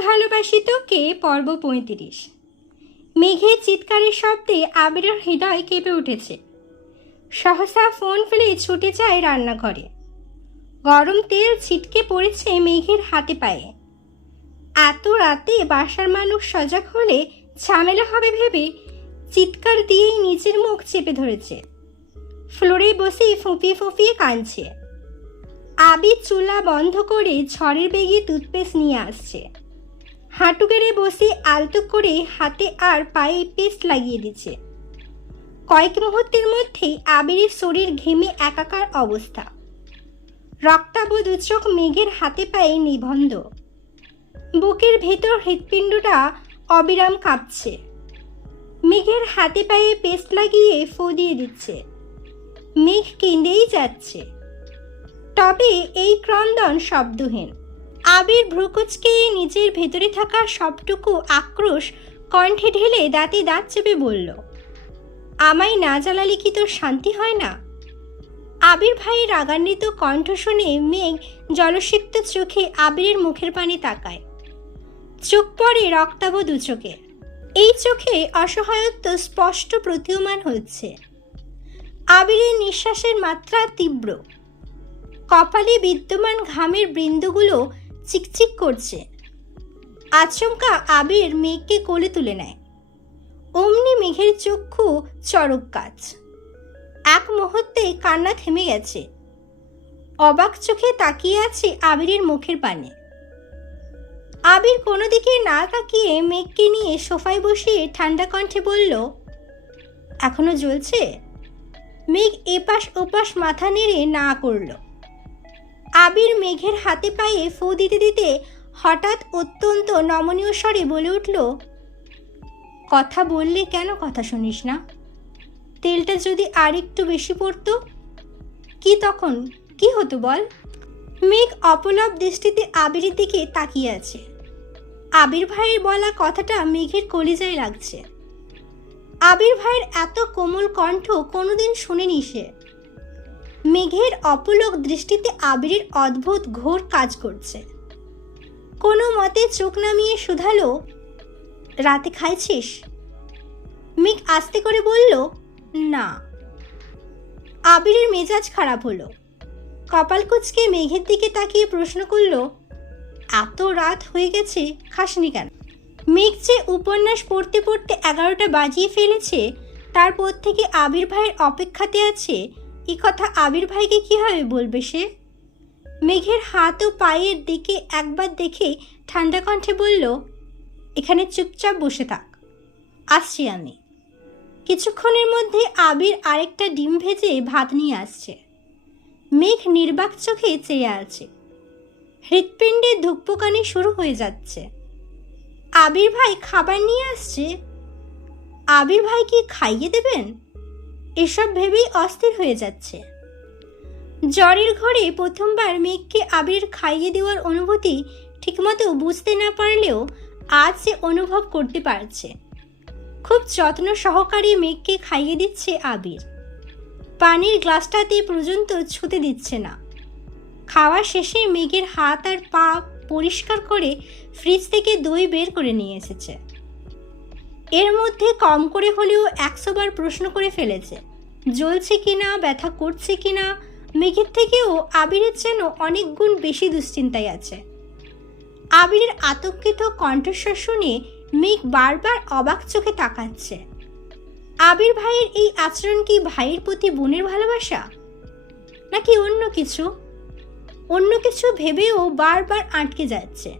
ভালোবাসি তোকে পর্ব ৩৫। মেঘের চিৎকারের শব্দে আবিরের হৃদয় কেঁপে উঠেছে। সহসা ফোন ফেলে ছুটে যায় রান্নাঘরে। গরম তেল ছিটকে পড়েছে মেঘের হাতে পায়ে। এত রাতে বাসার মানুষ সজাগ হলে ঝামেলা হবে ভেবে চিৎকার দিয়েই নিজের মুখ চেপে ধরেছে। ফ্লোরে বসে ফুঁপিয়ে ফুঁপিয়ে কাঁদছে। আবির চুলা বন্ধ করে ঝড়ের বেগে টুথপেস্ট নিয়ে আসছে। হাঁটু গেড়ে বসে আলতো করে হাতে আর পায়ে পেস্ট লাগিয়ে দিচ্ছে। কয়েক মুহূর্তের মধ্যেই আবিরের শরীর ঘেমে একাকার অবস্থা। রক্তাভ দুচোখ মেঘের হাতে পায়ে নিবন্ধ। বুকের ভেতর হৃৎপিণ্ডটা অবিরাম কাঁপছে। মেঘের হাতে পায়ে পেস্ট লাগিয়ে ফু দিয়ে দিচ্ছে। মেঘ কেঁদেই যাচ্ছে, তবে এই ক্রন্দন শব্দহীন। আবির ভ্রুকুচকে নিজের ভেতরে থাকা সবটুকু আক্রোশ কণ্ঠে ঢেলে দাঁতে দাঁত চেপে বলল, আমায় না জ্বালালে কি তোর শান্তি হয় না? আবির ভাইয়ের রাগান্বিত কণ্ঠ শুনে মেঘ জলসিক্ত চোখে আবিরের মুখের পানে তাকায়। চোখ পড়ে রক্তাভ দুচোখে। এই চোখে অসহায়ত্ব স্পষ্ট প্রতীয়মান হচ্ছে। আবিরের নিঃশ্বাসের মাত্রা তীব্র। কপালে বিদ্যমান ঘামের বিন্দুগুলো চিকচিক করছে। আচমকা আবির মেঘকে কোলে তুলে নেয়। অমনি মেঘের চক্ষু চড়ক গাছ। এক মুহূর্তে কান্না থেমে গেছে। অবাক চোখে তাকিয়ে আছে আবিরের মুখের পানে। আবির কোনো দিকে না তাকিয়ে মেঘকে নিয়ে সোফায় বসিয়ে ঠান্ডা কণ্ঠে বলল, এখনো জ্বলছে? মেঘ এপাশ ওপাশ মাথা নেড়ে না করল। আবির মেঘের হাতে পায়ে ফু দিতে দিতে হঠাৎ অত্যন্ত নমনীয় স্বরে বলে উঠল, কথা বললে কেন কথা শুনিস না? তেলটা যদি আর একটু বেশি পড়তো? কি তখন কি হতো বল? মেঘ অপলক দৃষ্টিতে আবিরের দিকে তাকিয়ে আছে। আবির ভাইয়ের বলা কথাটা মেঘের কলিজায় লাগছে। আবির ভাইয়ের এত কোমল কণ্ঠ কোনোদিন শুনেনি সে। মেঘের অপলক দৃষ্টিতে আবিরের অদ্ভুত ঘোর কাজ করছে। কোনো মতে চোখ নামিয়ে শুধালো, রাতে খাইছিস? মেঘ আস্তে করে বলল, না। আবিরের মেজাজ খারাপ হলো। কপাল কুঁচকে মেঘের দিকে তাকিয়ে প্রশ্ন করল, এত রাত হয়ে গেছে, খাসনি কেন? মেঘ যে উপন্যাস পড়তে পড়তে 11টা বাজিয়ে ফেলেছে, তারপর থেকে আবির ভাইয়ের অপেক্ষাতে আছে, এই কথা আবির ভাইকে কীভাবে বলবে সে? মেঘের হাত ও পায়ের দিকে একবার দেখে ঠান্ডা কণ্ঠে বলল, এখানে চুপচাপ বসে থাক, আসছি আমি। কিছুক্ষণের মধ্যে আবির আরেকটা ডিম ভেজে ভাত নিয়ে আসছে। মেঘ নির্বাক চোখে চেয়ে আছে। হৃৎপিণ্ডে ধুকপুকানি শুরু হয়ে যাচ্ছে। আবির ভাই খাবার নিয়ে আসছে। আবির ভাই কি খাইয়ে দেবেন? এসব ভেবেই অস্থির হয়ে যাচ্ছে। জ্বরের ঘরে প্রথমবার মেঘকে আবির খাইয়ে দেওয়ার অনুভূতি ঠিকমতো বুঝতে না পারলেও আজ সে অনুভব করতে পারছে। খুব যত্ন সহকারে মেঘকে খাইয়ে দিচ্ছে আবির। পানির গ্লাসটাতে পর্যন্ত ছুঁতে দিচ্ছে না। খাওয়া শেষে মেঘের হাত আর পা পরিষ্কার করে ফ্রিজ থেকে দই বের করে নিয়ে এসেছে। এর মধ্যে কম করে হলেও 100 বার প্রশ্ন করে ফেলেছে, জ্বলছে কিনা, ব্যথা করছে কিনা। মেঘের থেকেও আবিরের যেন অনেক গুণ বেশি দুশ্চিন্তায় আছে। আবিরের আতঙ্কিত কণ্ঠস্বর শুনে মেঘ বারবার অবাক চোখে তাকাচ্ছে। আবির ভাইয়ের এই আচরণ কি ভাইয়ের প্রতি বোনের ভালোবাসা, নাকি অন্য কিছু? অন্য কিছু ভেবেও বারবার আটকে যাচ্ছে।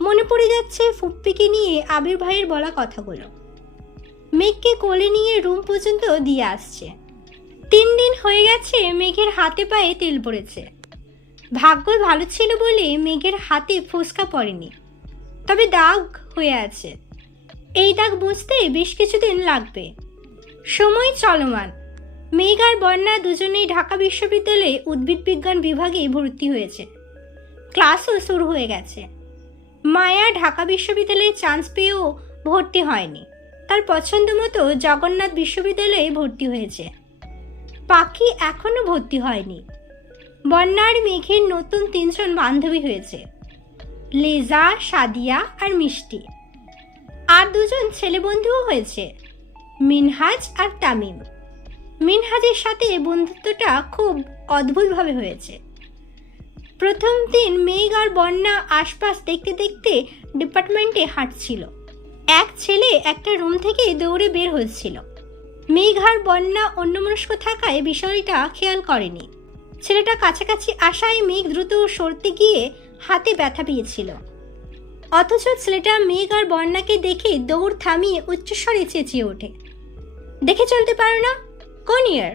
মনে পড়ে যাচ্ছে ফুপ্পিকে নিয়ে আবির ভাইয়ের বলা কথাগুলো। মেঘকে কোলে নিয়ে রুম পর্যন্ত দিয়ে আসছে। 3 দিন হয়ে গেছে মেঘের হাতে পায়ে তেল পড়েছে। ভাগ্য ভালো ছিল বলে মেঘের হাতে ফোসকা পড়েনি, তবে দাগ হয়ে আছে। এই দাগ বুঝতে বেশ কিছুদিন লাগবে। সময় চলমান। মেঘ আর বন্যা দুজনেই ঢাকা বিশ্ববিদ্যালয়ে উদ্ভিদ বিজ্ঞান বিভাগে ভর্তি হয়েছে। ক্লাসও শুরু হয়ে গেছে। মায়া ঢাকা বিশ্ববিদ্যালয়ে চান্স পেয়েও ভর্তি হয়নি, তার পছন্দ মতো জগন্নাথ বিশ্ববিদ্যালয়ে ভর্তি হয়েছে। পাখি এখনও ভর্তি হয়নি। বন্যার মেঘের নতুন 3 জন বান্ধবী হয়েছে। লেজা, সাদিয়া আর মিষ্টি। আর দুজন ছেলে বন্ধুও হয়েছে, মিনহাজ আর তামিম। মিনহাজের সাথে বন্ধুত্বটা খুব অদ্ভুতভাবে হয়েছে। প্রথম দিন মেঘ আর বন্যা আশপাশ দেখতে দেখতে ডিপার্টমেন্টে হাঁটছিল। এক ছেলে একটা রুম থেকে দৌড়ে বের হচ্ছিল। মেঘ আর বন্যা অন্যমনস্ক থাকায় বিষয়টা খেয়াল করেনি। ছেলেটা কাছাকাছি আসায় মেঘ দ্রুত সরতে গিয়ে হাতে ব্যথা পেয়েছিল। অথচ ছেলেটা মেঘ আর বন্যাকে দেখে দৌড় থামিয়ে উচ্চস্বরে চেঁচিয়ে ওঠে, দেখে চলতে পারো না? কোন ইয়ার?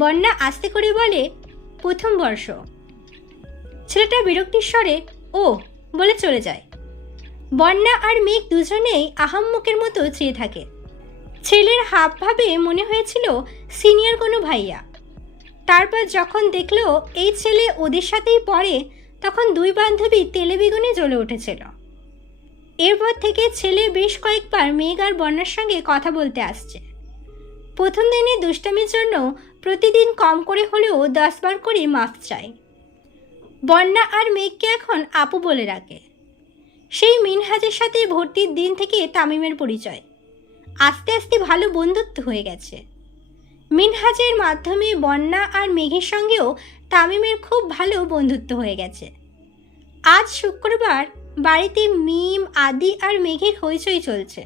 বন্যা আস্তে করে বলে, প্রথম বর্ষ। ছেলেটা বিরক্তির স্বরে ও বলে চলে যায়। বন্যা আর মেঘ দুজনেই আহাম্মকের মতো চেয়ে থাকে। ছেলের হাবভাবে মনে হয়েছিল সিনিয়র কোনো ভাইয়া। তারপর যখন দেখলো এই ছেলে ওদের সাথেই পড়ে, তখন দুই বান্ধবী তেলে বেগুনে জ্বলে উঠেছিল। এরপর থেকে ছেলে বেশ কয়েকবার মেঘ আর বন্যার সঙ্গে কথা বলতে আসছে। প্রথম দিনে দুষ্টামির জন্য প্রতিদিন কম করে হলেও 10 বার করে মাফ চায়। বন্যা আর মেঘকে এখন আপু বলে রাখে। সেই মিনহাজের সাথে ভর্তির দিন থেকে তামিমের পরিচয়। আস্তে আস্তে ভালো বন্ধুত্ব হয়ে গেছে। মিনহাজের মাধ্যমে বন্যা আর মেঘের সঙ্গেও তামিমের খুব ভালো বন্ধুত্ব হয়ে গেছে। আজ শুক্রবার বাড়িতে মিম, আদি আর মেঘের হইচই চলছে।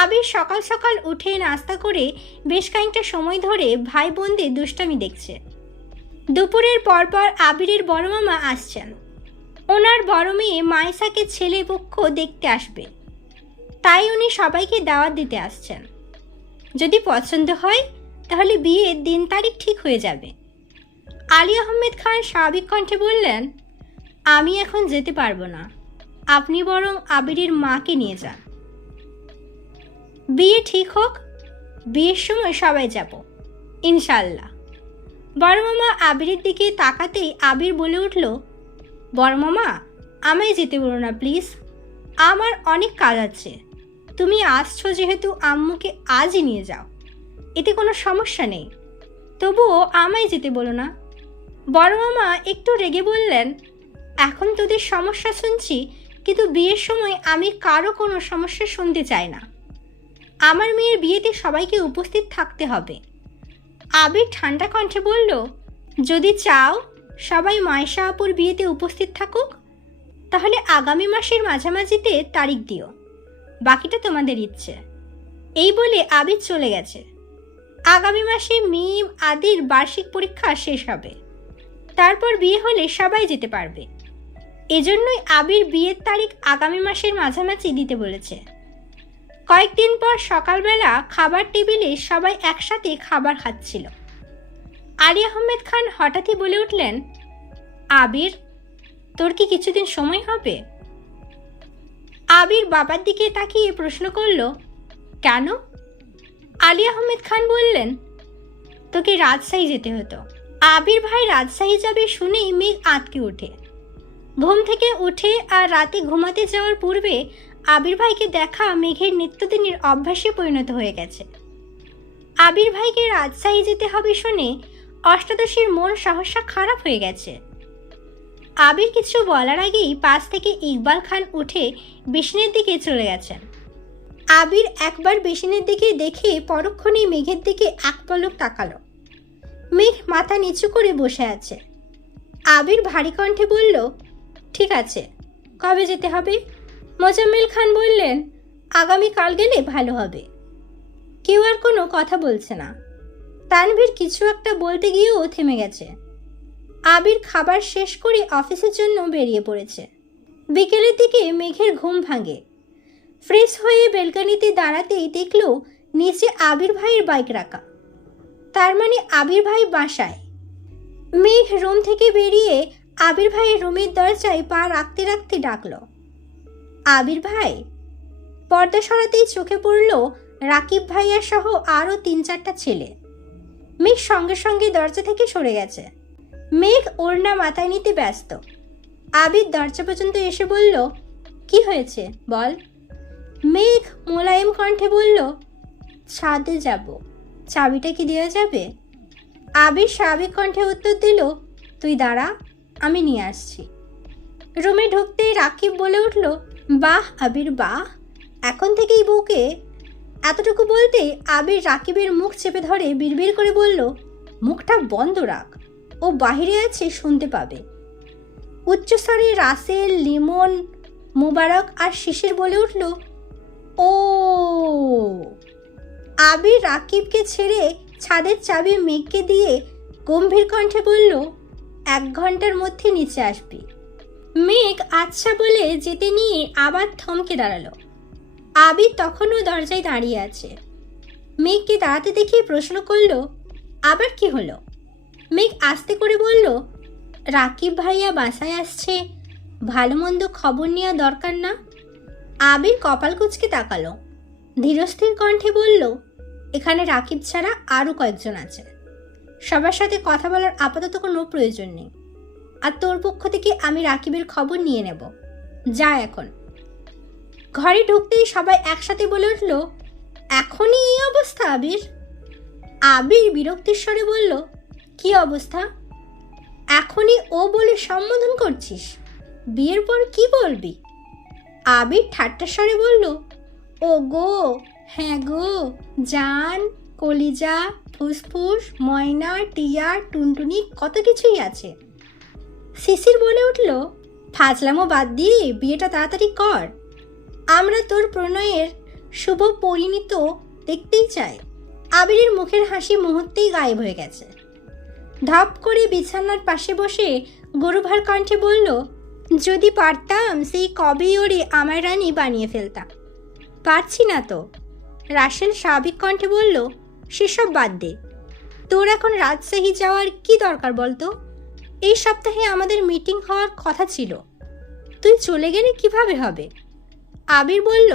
আবির সকাল সকাল উঠে নাস্তা করে বেশ কয়েকটা সময় ধরে ভাই বোনদের দুষ্টামি দেখছে। দুপুরের পরপর আবিরের বড় মামা আসছেন। ওনার বড় মেয়ে মাইসাকে ছেলে পক্ষ দেখতে আসবে, তাই উনি সবাইকে দাওয়াত দিতে আসছেন। যদি পছন্দ হয় তাহলে বিয়ের দিন তারিখ ঠিক হয়ে যাবে। আলী আহমেদ খান স্বাভাবিক কণ্ঠে বললেন, আমি এখন যেতে পারবো না, আপনি বরং আবিরের মাকে নিয়ে যান। বিয়ে ঠিক হোক, বিয়ের সময় সবাই যাব ইনশাল্লাহ। বড় মামা আবিরের দিকে তাকাতেই আবির বলে উঠল, বড় মামা আমায় যেতে বলো না প্লিজ, আমার অনেক কাজ আছে। তুমি আসছো যেহেতু আম্মুকে আজই নিয়ে যাও, এতে কোনো সমস্যা নেই, তবুও আমায় যেতে বলো না। বড় মামা একটু রেগে বললেন, এখন তোদের সমস্যা শুনছি, কিন্তু বিয়ের সময় আমি কারো কোনো সমস্যা শুনতে চাই না। আমার মেয়ের বিয়েতে সবাইকে উপস্থিত থাকতে হবে। আবির ঠান্ডা কণ্ঠে বলল, যদি চাও সবাই মায়েশা আপুর বিয়েতে উপস্থিত থাকুক, তাহলে আগামী মাসের মাঝামাঝিতে তারিখ দিও, বাকিটা তোমাদের ইচ্ছে। এই বলে আবির চলে গেছে। আগামী মাসে মিম, আদির বার্ষিক পরীক্ষা শেষ হবে, তারপর বিয়ে হলে সবাই যেতে পারবে। এজন্যই আবির বিয়ের তারিখ আগামী মাসের মাঝামাঝি দিতে বলেছে। কয়েকদিন পর সকালবেলা খাবার টেবিলে সবাই একসাথে খাবার খাচ্ছিল। আলী আহমেদ খান হঠাৎই বলে উঠলেন, আবির তোর কি কিছুদিন সময় হবে? আবির বাবার দিকে তাকিয়ে প্রশ্ন করল, কেন? আলী আহমেদ খান বললেন, তোকে রাজশাহী যেতে হতো। আবির ভাই রাজশাহী যাবে শুনেই মেঘ আঁতকে ওঠে। ঘুম থেকে উঠে আর রাতে ঘুমাতে যাওয়ার পূর্বে আবির ভাইকে দেখা মেঘের নিত্যদিনের অভ্যাসে পরিণত হয়ে গেছে। আবির ভাইকে রাজশাহী যেতে হবে শুনে অষ্টাদশীর মন সহসা খারাপ হয়ে গেছে। আবির কিছু বলার আগেই পাশ থেকে ইকবাল খান উঠে বেসিনের দিকে চলে গেছেন। আবির একবার বেসিনের দিকে দেখে পরক্ষণেই মেঘের দিকে এক পলক তাকালো। মেঘ মাথা নিচু করে বসে আছে। আবির ভারী কণ্ঠে বলল, ঠিক আছে, কবে যেতে হবে? মোজাম্মেল খান বললেন, আগামীকাল গেলে ভালো হবে। কেউ আর কোনো কথা বলছে না। তানভীর কিছু একটা বলতে গিয়েও থেমে গেছে। আবির খাবার শেষ করে অফিসের জন্য বেরিয়ে পড়েছে। বিকেলের দিকে মেঘের ঘুম ভাঙে। ফ্রেশ হয়ে বেলকানিতে দাঁড়াতেই দেখল নিচে আবির ভাইয়ের বাইক রাখা। তার মানে আবির ভাই বাসায়। মেঘ রুম থেকে বেরিয়ে আবির ভাইয়ের রুমের দরজায় পা রাখতে রাখতে ডাকল, আবির ভাই। পর্দা সরাতেই চোখে পড়ল রাকিব ভাইয়া সহ আরও 3-4টা ছেলে। মেঘ সঙ্গে সঙ্গে দরজা থেকে সরে গেছে। মেঘ ওড়না মাথায় নিতে ব্যস্ত। আবির দরজা পর্যন্ত এসে বলল, কি হয়েছে বল। মেঘ মোলায়েম কণ্ঠে বলল, ছাদে যাব, চাবিটা কি দেওয়া যাবে? আবির স্বাভাবিক কণ্ঠে উত্তর দিল, তুই দাঁড়া, আমি নিয়ে আসছি। রুমে ঢুকতেই রাকিব বলে উঠল, বাহ আবির বাহ, এখন থেকেই বউকে। এতটুকু বলতেই আবির রাকিবের মুখ চেপে ধরে বিড়বিড় করে বলল, মুখটা বন্ধ রাখ, ও বাহিরে আছে, শুনতে পাবে। উচ্চস্বরে রাসেল, লিমন, মুবারক আর শিশির বলে উঠল, ও। আবির রাকিবকে ছেড়ে ছাদের চাবি মেঘকে দিয়ে গম্ভীর কণ্ঠে বলল, 1 ঘন্টার মধ্যে নিচে আসবি। মেঘ আচ্ছা বলে যেতে নিয়ে আবার থমকে দাঁড়ালো। আবির তখনও দরজায় দাঁড়িয়ে আছে। মেঘকে দাঁড়াতে দেখে প্রশ্ন করল, আবার কি হলো? মেঘ আস্তে করে বলল, রাকিব ভাইয়া বাসায় আসছে, ভালো মন্দ খবর নেওয়া দরকার না? আবির কপাল কুঁচকে তাকালো, ধীরস্থির কণ্ঠে বলল, এখানে রাকিব ছাড়া আরও কয়েকজন আছে, সবার সাথে কথা বলার আপাতত কোনো প্রয়োজন নেই। আর তোর পক্ষ থেকে আমি রাকিবের খবর নিয়ে নেব, যা এখন। ঘরে ঢুকতেই সবাই একসাথে বলে উঠল, এখনই এই অবস্থা আবির? আবির বিরক্তির স্বরে বলল, কি অবস্থা? এখনই ও বলে সম্বোধন করছিস, বিয়ের পর কি বলবি? আবির ঠাট্টার স্বরে বলল, ও গো, হ্যাঁ গো, জান, কলিজা, ফুসফুস, ময়না, টিয়া, টুনটুনি, কত কিছুই আছে। শিশির বলে উঠল, ফাজলামো বাদ দিয়ে বিয়েটা তাড়াতাড়ি কর, আমরা তোর প্রণয়ের শুভ পরিণত দেখতেই চাই। আবিরের মুখের হাসি মুহূর্তেই গায়েব হয়ে গেছে। ধপ করে বিছানার পাশে বসে গরুভার কণ্ঠে বলল, যদি পারতাম সেই কবেই ওরে আমার রানী বানিয়ে ফেলতাম, পারছি না তো। রাসেল স্বাভাবিক কণ্ঠে বলল, সেসব বাদ দে, তোর এখন রাজশাহী যাওয়ার কি দরকার বলতো? এই সপ্তাহে আমাদের মিটিং হওয়ার কথা ছিল, তুই চলে গেলে কিভাবে হবে? আবির বলল,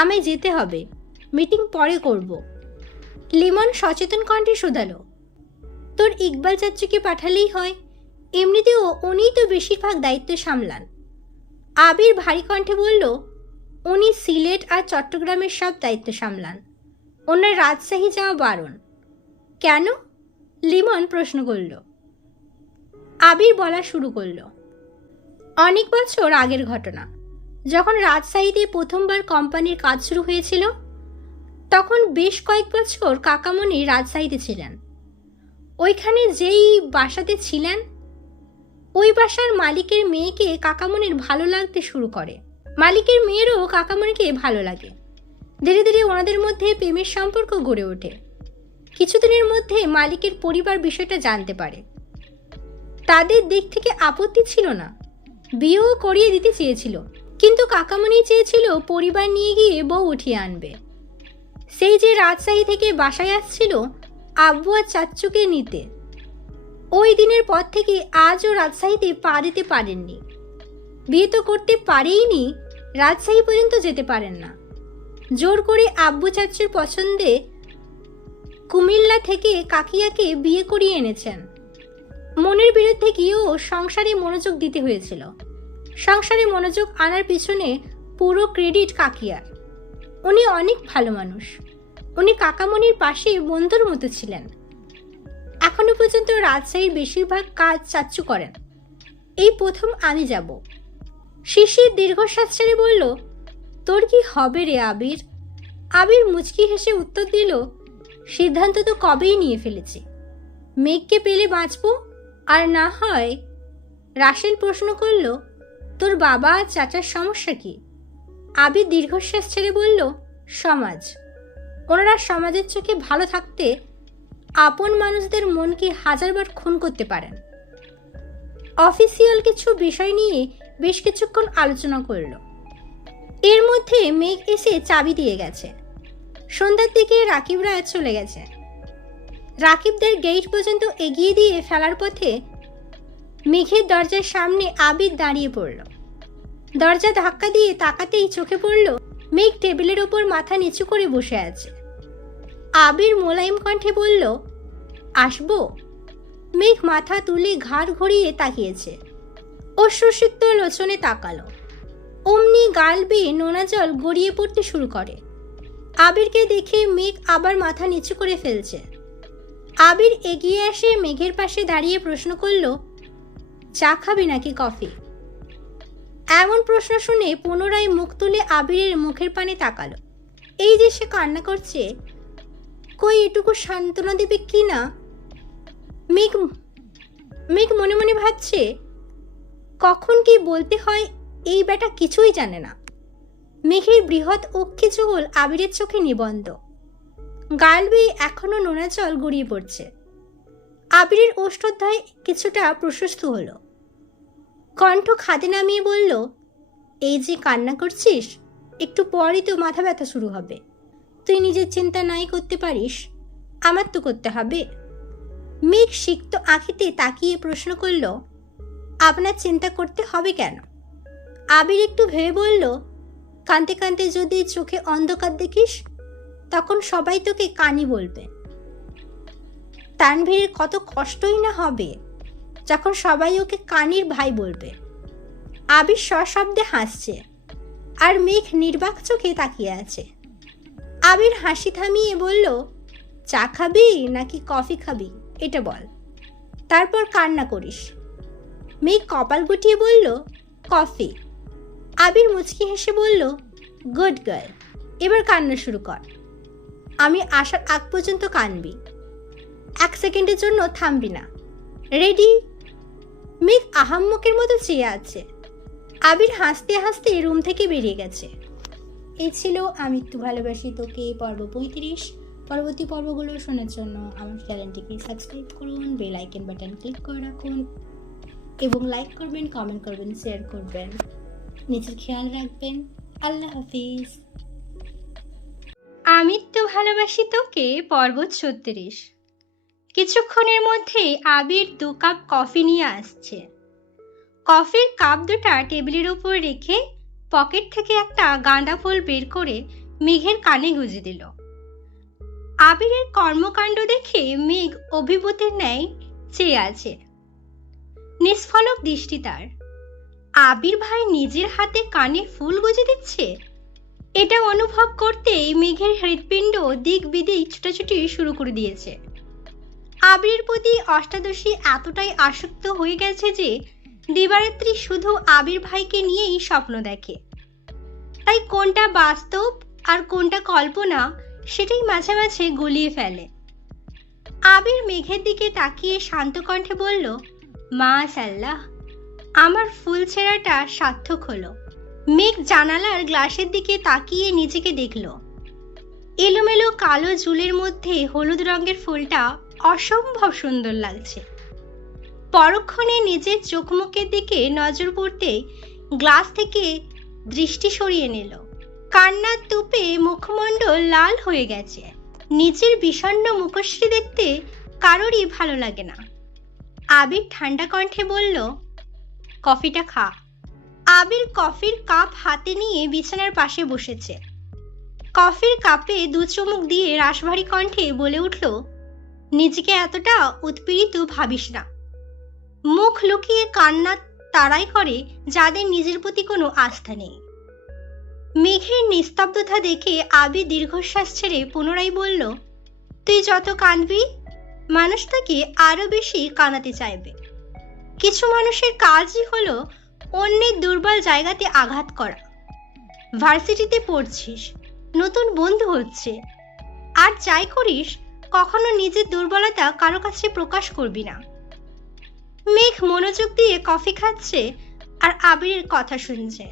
আমায় যেতে হবে, মিটিং পরে করব। লিমন সচেতন কণ্ঠে শুধালো, তোর ইকবাল চাচুকে পাঠালেই হয়, এমনিতেও উনিই তো বেশিরভাগ দায়িত্ব সামলান। আবির ভারী কণ্ঠে বলল, উনি সিলেট আর চট্টগ্রামের সব দায়িত্ব সামলান, ওনার রাজশাহী যাওয়া বারণ। কেন? লিমন প্রশ্ন করল। আবির বলা শুরু করল, অনেক বছর আগের ঘটনা, যখন রাজশাহীতে প্রথমবার কোম্পানির কাজ শুরু হয়েছিল, তখন বেশ কয়েক বছর কাকামণি রাজশাহীতে ছিলেন। ওইখানে যেই বাসাতে ছিলেন, ওই বাসার মালিকের মেয়েকে কাকামণির ভালো লাগতে শুরু করে। মালিকের মেয়েরও কাকামণিকে ভালো লাগে। ধীরে ধীরে ওনাদের মধ্যে প্রেমের সম্পর্ক গড়ে ওঠে। কিছুদিনের মধ্যে মালিকের পরিবার বিষয়টা জানতে পারে। তাদের দিক থেকে আপত্তি ছিল না, বিয়েও করিয়ে দিতে চেয়েছিল, কিন্তু কাকামণি চেয়েছিল পরিবার নিয়ে গিয়ে বউ উঠিয়ে আনবে। সেই যে রাজশাহী থেকে বাসায় আসছিল আব্বু আর চাচ্চুকে নিতে, ওই দিনের পর থেকে আজও রাজশাহীতে পা দিতে পারেননি। বিয়ে তো করতে পারেইনি, রাজশাহী পর্যন্ত যেতে পারেন না। জোর করে আব্বু চাচ্চুর পছন্দে কুমিল্লা থেকে কাকিয়াকে বিয়ে করিয়ে এনেছেন। মনের বিরুদ্ধে গিয়েও সংসারে মনোযোগ দিতে হয়েছিল। সংসারে মনোযোগ আনার পিছনে পুরো ক্রেডিট কাকিয়ার। উনি অনেক ভালো মানুষ, উনি কাকামণির পাশে বন্ধুর মতো ছিলেন। এখনো পর্যন্ত রাজশাহীর বেশিরভাগ কাজ চাচ্চু করেন, এই প্রথম আমি যাব। শিশির দীর্ঘশ্বাস ছেড়ে বলল, তোর কি হবে রে আবির? আবির মুচকি হেসে উত্তর দিল, সিদ্ধান্ত তো কবেই নিয়ে ফেলেছি, মেঘকে পেলে বাঁচবো, আর না হয়। রাসেল প্রশ্ন করল, তোর বাবা আর চাচার সমস্যা কি? আবির দীর্ঘশ্বাস ছেড়ে বলল, সমাজ। ওনারা সমাজের চোখে ভালো থাকতে আপন মানুষদের মনকে হাজারবার খুন করতে পারেন। অফিসিয়াল কিছু বিষয় নিয়ে বেশ কিছুক্ষণ আলোচনা করল। এর মধ্যে মেঘ এসে চাবি দিয়ে গেছে। সন্ধ্যার দিকে রাকিবরা চলে গেছে। রাকিবদের গেট পর্যন্ত এগিয়ে দিয়ে ফেলার পথে মেঘের দরজার সামনে আবির দাঁড়িয়ে পড়ল। দরজা ধাক্কা দিয়ে তাকাতেই চোখে পড়ল মেঘ টেবিলের ওপর মাথা নিচু করে বসে আছে। আবির মোলায়েম কণ্ঠে বলল, আসবো? মেঘ মাথা তুলে ঘাড় ঘুরিয়ে তাকিয়েছে। অশ্রুসিক্ত লোচনে তাকালো। অমনি গাল বেয়ে নোনা জল গড়িয়ে পড়তে শুরু করে। আবিরকে দেখে মেঘ আবার মাথা নিচু করে ফেলছে। আবির এগিয়ে এসে মেঘের পাশে দাঁড়িয়ে প্রশ্ন করল, চা খাবি নাকি কফি? এমন প্রশ্ন শুনে পুনরায় মুখ তুলে আবিরের মুখের পানে তাকালো। এই যে সে কান্না করছে, কই এটুকু সান্ত্বনা দেবে কি না? মেঘ মেঘ মনে মনে ভাবছে, কখন কি বলতে হয় এই বেটা কিছুই জানে না। মেঘের বৃহৎ অক্ষি যুগল আবিরের চোখে নিবন্ধ, গাল বেয়ে এখনো নোনা জল গড়িয়ে পড়ছে। আবিরের ওষ্ঠোধ্যায় কিছুটা প্রশস্ত হলো, কণ্ঠ খাদে নামিয়ে বলল, এই যে কান্না করছিস, একটু পরই তো মাথা ব্যথা শুরু হবে। তুই নিজের চিন্তা নাই করতে পারিস, আমার তো করতে হবে। মেঘ সিক্ত আঁখিতে তাকিয়ে প্রশ্ন করল, আপনার চিন্তা করতে হবে কেন? আবির একটু ভেবে বলল, কাঁদতে কাঁদতে যদি চোখে অন্ধকার দেখিস, তখন সবাই তোকে কানি বলবে। তানভীরের কত কষ্টই না হবে যখন সবাই ওকে কানির ভাই বলবে। আবির সশব্দে হাসছে, আর মেঘ নির্বাক চোখে তাকিয়ে আছে। আবির হাসি থামিয়ে বলল, চা খাবি নাকি কফি খাবি এটা বল, তারপর কান্না করিস। মেঘ কপাল গুটিয়ে বলল, কফি। আবির মুচকি হেসে বলল, গুড গার্ল, এবার কান্না শুরু কর। আমি আসার আগ পর্যন্ত কানবি, 1 সেকেন্ডের জন্য থামবি না। রেডি? মেঘ আহাম্মকের মতো চেয়ে আছে। আবির হাসতে হাসতে রুম থেকে বেরিয়ে গেছে। এই ছিল আমি একটু ভালোবাসি তোকে পর্ব 35। পরবর্তী পর্বগুলো শোনার জন্য আমার চ্যানেলটিকে সাবস্ক্রাইব করুন, বেল আইকন বাটন ক্লিক করে রাখুন এবং লাইক করবেন, কমেন্ট করবেন, শেয়ার করবেন। নিজের খেয়াল রাখবেন। আল্লাহ হাফিজ। আমি তো ভালোবাসি তোকে পর্ব 36। কিছুক্ষণের মধ্যেই আবির 2 কাপ কফি নিয়ে আসছে। কফির কাপ দুটা টেবিলের উপর রেখে পকেট থেকে একটা গাঁদা ফুল বের করে মেঘের কানে গুঁজে দিল। আবিরের কর্মকাণ্ড দেখে মেঘ অভিভূতের ন্যায় চেয়ে আছে, নিষ্ফলক দৃষ্টি তার। আবির ভাই নিজের হাতে কানে ফুল গুঁজে দিচ্ছে। এটা অনুভব করতেই মেঘের হৃৎপিণ্ড দিক বিদিক ছুটাছুটি শুরু করে দিয়েছে। আবিরের প্রতি অষ্টাদশী এতটাই আসক্ত হয়ে গেছে যে দিবারাত্রি শুধু আবির ভাইকে নিয়েই স্বপ্ন দেখে। তাই কোনটা বাস্তব আর কোনটা কল্পনা সেটাই মাঝে মাঝে গুলিয়ে ফেলে। আবির মেঘের দিকে তাকিয়ে শান্ত কণ্ঠে বলল, মাশাআল্লাহ, আমার ফুল ছেঁড়াটা সার্থক হলো। মেঘ জানালার গ্লাসের দিকে তাকিয়ে নিজেকে দেখল। এলোমেলো কালো চুলের মধ্যে হলুদ রঙের ফুলটা অসম্ভব সুন্দর লাগছে। পরক্ষণে নিজের চোখ মুখের দিকে নজর পড়তে গ্লাস থেকে দৃষ্টি সরিয়ে নিল। কান্নার তোপে মুখমণ্ডল লাল হয়ে গেছে। নিচের বিষণ্ণ মুখশ্রী দেখতে কারোরই ভালো লাগে না। আবির ঠান্ডা কণ্ঠে বলল, কফিটা খা। আবির কফির কাপ হাতে নিয়ে বিছানার পাশে বসেছে। কফির কাপে 2 চুমুক দিয়ে রাশভারী কণ্ঠে বলে উঠল, নিজেকে এতটা উৎপীড়িত ভাবিস না। মুখ লুকিয়ে কান্না তারাই করে যাদের নিজের প্রতি কোনো আস্থা নেই। মেঘের নিস্তব্ধতা দেখে আবির দীর্ঘশ্বাস ছেড়ে পুনরায় বলল, তুই যত কাঁদবি মানুষ তাকে আরো বেশি কাঁদাতে চাইবে। কিছু মানুষের কাজই হলো অন্যের দুর্বল জায়গাতে আঘাত করা। ভার্সিটিতে পড়ছিস, নতুন বন্ধু হচ্ছে, আর যাই করিস কখনো নিজের দুর্বলতা কারো কাছে প্রকাশ করবি না। মেঘ মনোযোগ দিয়ে কফি খাচ্ছে আর আবিরের কথা শুনছে।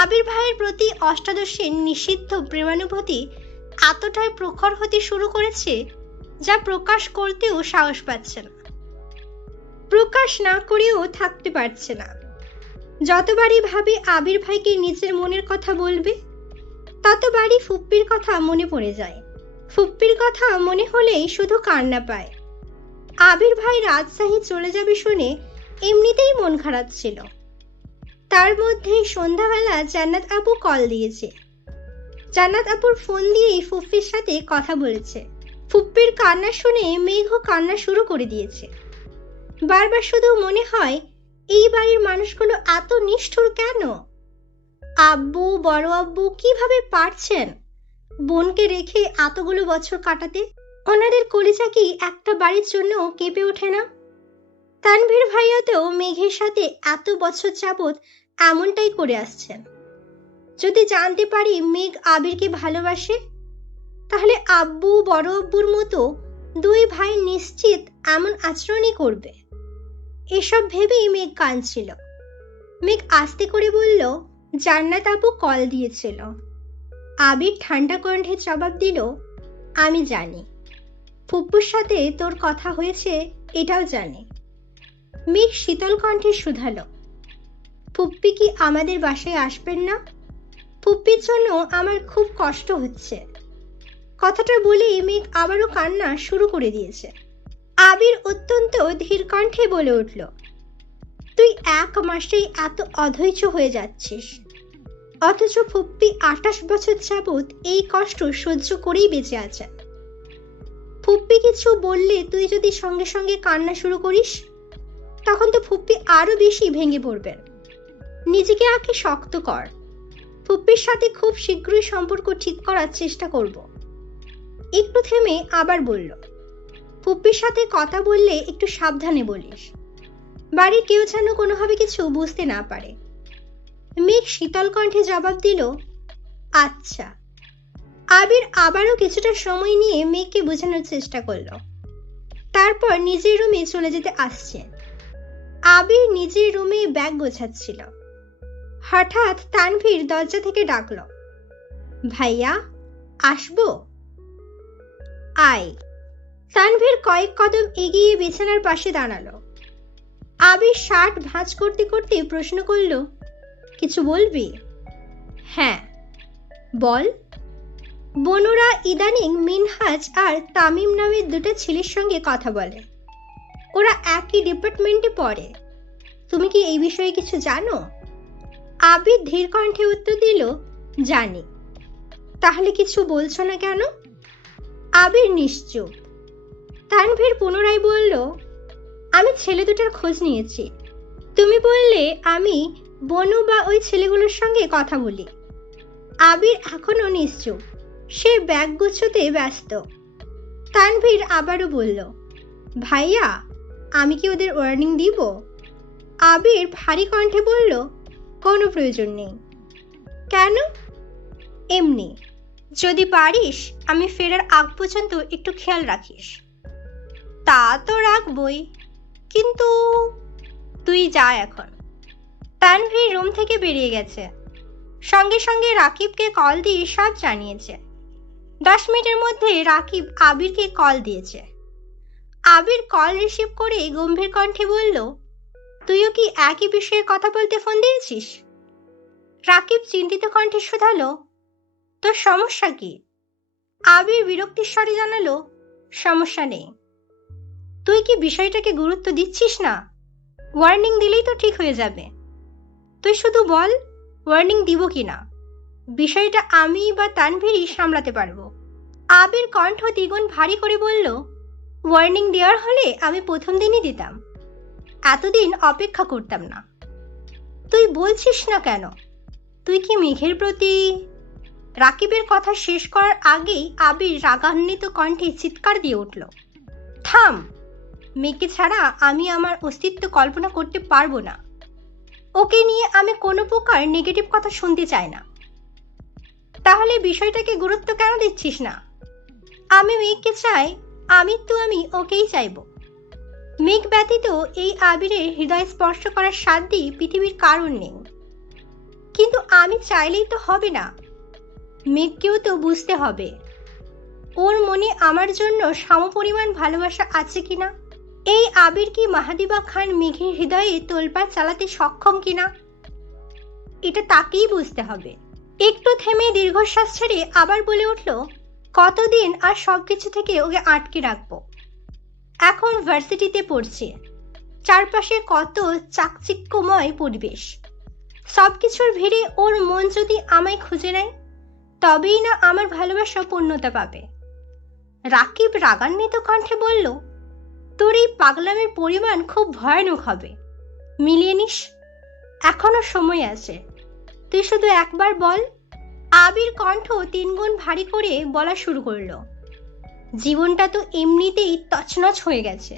আবির ভাইয়ের প্রতি অষ্টাদশীর নিষিদ্ধ প্রেমানুভূতি এতটাই প্রখর হতে শুরু করেছে যা প্রকাশ করতেও সাহস পাচ্ছে না, প্রকাশ না করেও থাকতে পারছে না। যতবারই ভাবে আবির ভাইকে নিজের মনের কথা বলবে, ততবারই ফুপ্পির কথা মনে পড়ে যায়। ফুপ্পির কথা মনে হলেই শুধু কান্না পায়। আবির ভাই রাজশাহী চলে যাবে শুনে এমনিতেই মন খারাপ ছিল। তার মধ্যে সন্ধ্যাবেলা জান্নাত আপু কল দিয়েছে। জান্নাত আপুর ফোন দিয়েই ফুপ্পির সাথে কথা বলেছে। ফুপ্পির কান্না শুনে মেঘও কান্না শুরু করে দিয়েছে। বারবার শুধু মনে হয়, এই বাড়ির মানুষগুলো এত নিষ্ঠুর কেন? আব্বু, বড় আব্বু কিভাবে পারছেন বোনকে রেখে এতগুলো বছর কাটাতে? ওনাদের কলিজা কি একটা বাড়ির জন্য কেঁপে ওঠে না? তানভীর ভাইয়াতেও মেঘের সাথে এত বছর যাবৎ এমনটাই করে আসছেন। যদি জানতে পারি মেঘ আবিরকে ভালোবাসে, তাহলে আব্বু বড় আব্বুর মতো দুই ভাই নিশ্চিত এমন আচরণই করবে। এসব ভেবেই মেঘ কাঁদছিল। মেঘ আস্তে করে বলল, জান্নাত আপু কল দিয়েছিল। আবির ঠান্ডা কণ্ঠে জবাব দিল, আমি জানি। ফুপ্পুর সাথে তোর কথা হয়েছে এটাও জানি। মেঘ শীতল কণ্ঠে শুধালো, ফুপ্পি কি আমাদের বাসায় আসবেন না? ফুপ্পির জন্য আমার খুব কষ্ট হচ্ছে। কথাটা বলেই মেঘ আবারও কান্না শুরু করে দিয়েছে। আবির অত্যন্ত ধীর কণ্ঠে বলে উঠল, তুই এক মাসেই এত অধৈর্য হয়ে যাচ্ছিস, অথচ ফুপ্পি 28 বছর যাবৎ এই কষ্ট সহ্য করেই বেঁচে আছে। ফুপ্পি কিছু বললে তুই যদি সঙ্গে সঙ্গে কান্না শুরু করিস, তখন তো ফুপ্পি আরো বেশি ভেঙে পড়বেন। নিজেকে আগে শক্ত কর। ফুপ্পির সাথে খুব শীঘ্রই সম্পর্ক ঠিক করার চেষ্টা করব। একটু থেমে আবার বলল, ফুপ্পির সাথে কথা বললে একটু সাবধানে বলিস, বাড়ির কেউ যেন কোনোভাবে কিছু বুঝতে না পারে। মেঘ শীতল কণ্ঠে জবাব দিল, আচ্ছা। আবির আবারও কিছুটা সময় নিয়ে মেঘকে বোঝানোর চেষ্টা করলো। তারপর নিজের রুমে চলে যেতে আসছে। আবির নিজের রুমে ব্যাগ গোছাচ্ছিল। হঠাৎ তানভীর দরজা থেকে ডাকলো, ভাইয়া আসবো? আয়। তানভীর কয়েক কদম এগিয়ে বিছানার পাশে দাঁড়ালো। আবির শার্ট ভাঁজ করতে করতে প্রশ্ন করল, কিছু বলবি? হ্যাঁ, বল। বনুরা ইদানিং মিনহাজ আর তামিম নামের দুটো ছেলের সঙ্গে কথা বলে। ওরা একই ডিপার্টমেন্টে পড়ে। তুমি কি এই বিষয়ে কিছু জানো? আবির ধীর কণ্ঠে উত্তর দিল, জানি। তাহলে কিছু বলছো না কেন? আবির নিশ্চুপ। তানভীর পুনরায় বলল, আমি ছেলে দুটোর খোঁজ নিয়েছি। তুমি বললে আমি বনু বা ওই ছেলেগুলোর সঙ্গে কথা বলি। আবির এখনো নিশ্চুপ। সে ব্যাগ গুছোতে ব্যস্ত। তানভীর আবারও বলল, ভাইয়া আমি কি ওদের ওয়ার্নিং দিব? আবির ভারী কণ্ঠে বলল, কোনো প্রয়োজন নেই। কেন? এমনি। যদি পারিস আমি ফেরার আগ পর্যন্ত একটু খেয়াল রাখিস। তা তো রাখবই, কিন্তু তুই যা এখন। তানভীর রুম থেকে বেরিয়ে গেছে। সঙ্গে সঙ্গে রাকিবকে কল দিয়ে সব জানিয়েছে। 10 মিনিটের মধ্যে রাকিব আবিরকে কল দিয়েছে। আবির কল রিসিভ করে গম্ভীর কণ্ঠে বলল, তুইও কি একই বিষয়ে কথা বলতে ফোন দিয়েছিস? রাকিব চিন্তিত কণ্ঠে শুধালো, তোর সমস্যা কি? আবির বিরক্তির স্বরে জানালো, সমস্যা নেই। তুই কি বিষয়টাকে গুরুত্ব দিচ্ছিস না? ওয়ার্নিং দিলেই তো ঠিক হয়ে যাবে। তুই শুধু বল ওয়ার্নিং দিব কিনা। বিষয়টা আমি বা তানভীরই সামলাতে পারবো। আবির কণ্ঠ দ্বিগুণ ভারী করে বলল, ওয়ার্নিং দেওয়ার হলে আমি প্রথম দিনই দিতাম, এতদিন অপেক্ষা করতাম না। তুই বলছিস না কেন? তুই কি মেঘের প্রতি? রাকিবের কথা শেষ করার আগেই আবির রাগান্বিত কণ্ঠে চিৎকার দিয়ে উঠল, থাম! মেঘকে ছাড়া আমি আমার অস্তিত্ব কল্পনা করতে পারবো না। ওকে নিয়ে আমি কোনো প্রকার নেগেটিভ কথা শুনতে চাই না। তাহলে বিষয়টাকে গুরুত্ব কেন দিচ্ছিস না? আমি মেঘকে চাই, আমি ওকেই চাইব। মেঘ ব্যতীত এই আবিরের হৃদয় স্পর্শ করার সাধ্যই পৃথিবীর কারণ নেই। কিন্তু আমি চাইলেই তো হবে না। মেঘকেও তো বুঝতে হবে ওর মনে আমার জন্য সমপরিমাণ ভালোবাসা আছে কিনা। এই আবির কি মাহাদিবা খান মেঘের হৃদয়ে তোলপাড় চালাতে সক্ষম কিনা, এটা তাকেই বুঝতে হবে। একটু থেমে দীর্ঘশ্বাস ছেড়ে আবার বলে উঠল, কতদিন আর সবকিছু থেকে ওকে আটকে রাখবো? এখন ভার্সিটিতে পড়ছে, চারপাশে কত চাকচিক্যময় পরিবেশ। সবকিছুর ভিড়ে ওর মন যদি আমায় খুঁজে নেয়, তবেই না আমার ভালোবাসা পূর্ণতা পাবে। রাকিব রাগান্বিত কণ্ঠে বলল, তোর এই পাগলামের পরিমাণ খুব ভয়ানক হবে। মিলিয়ে নিস, এখনো সময় আছে। তুই শুধু একবার বল। আবির কণ্ঠ 3 গুণ ভারী করে বলা শুরু করলো, জীবনটা তো এমনিতেই তছনছ হয়ে গেছে,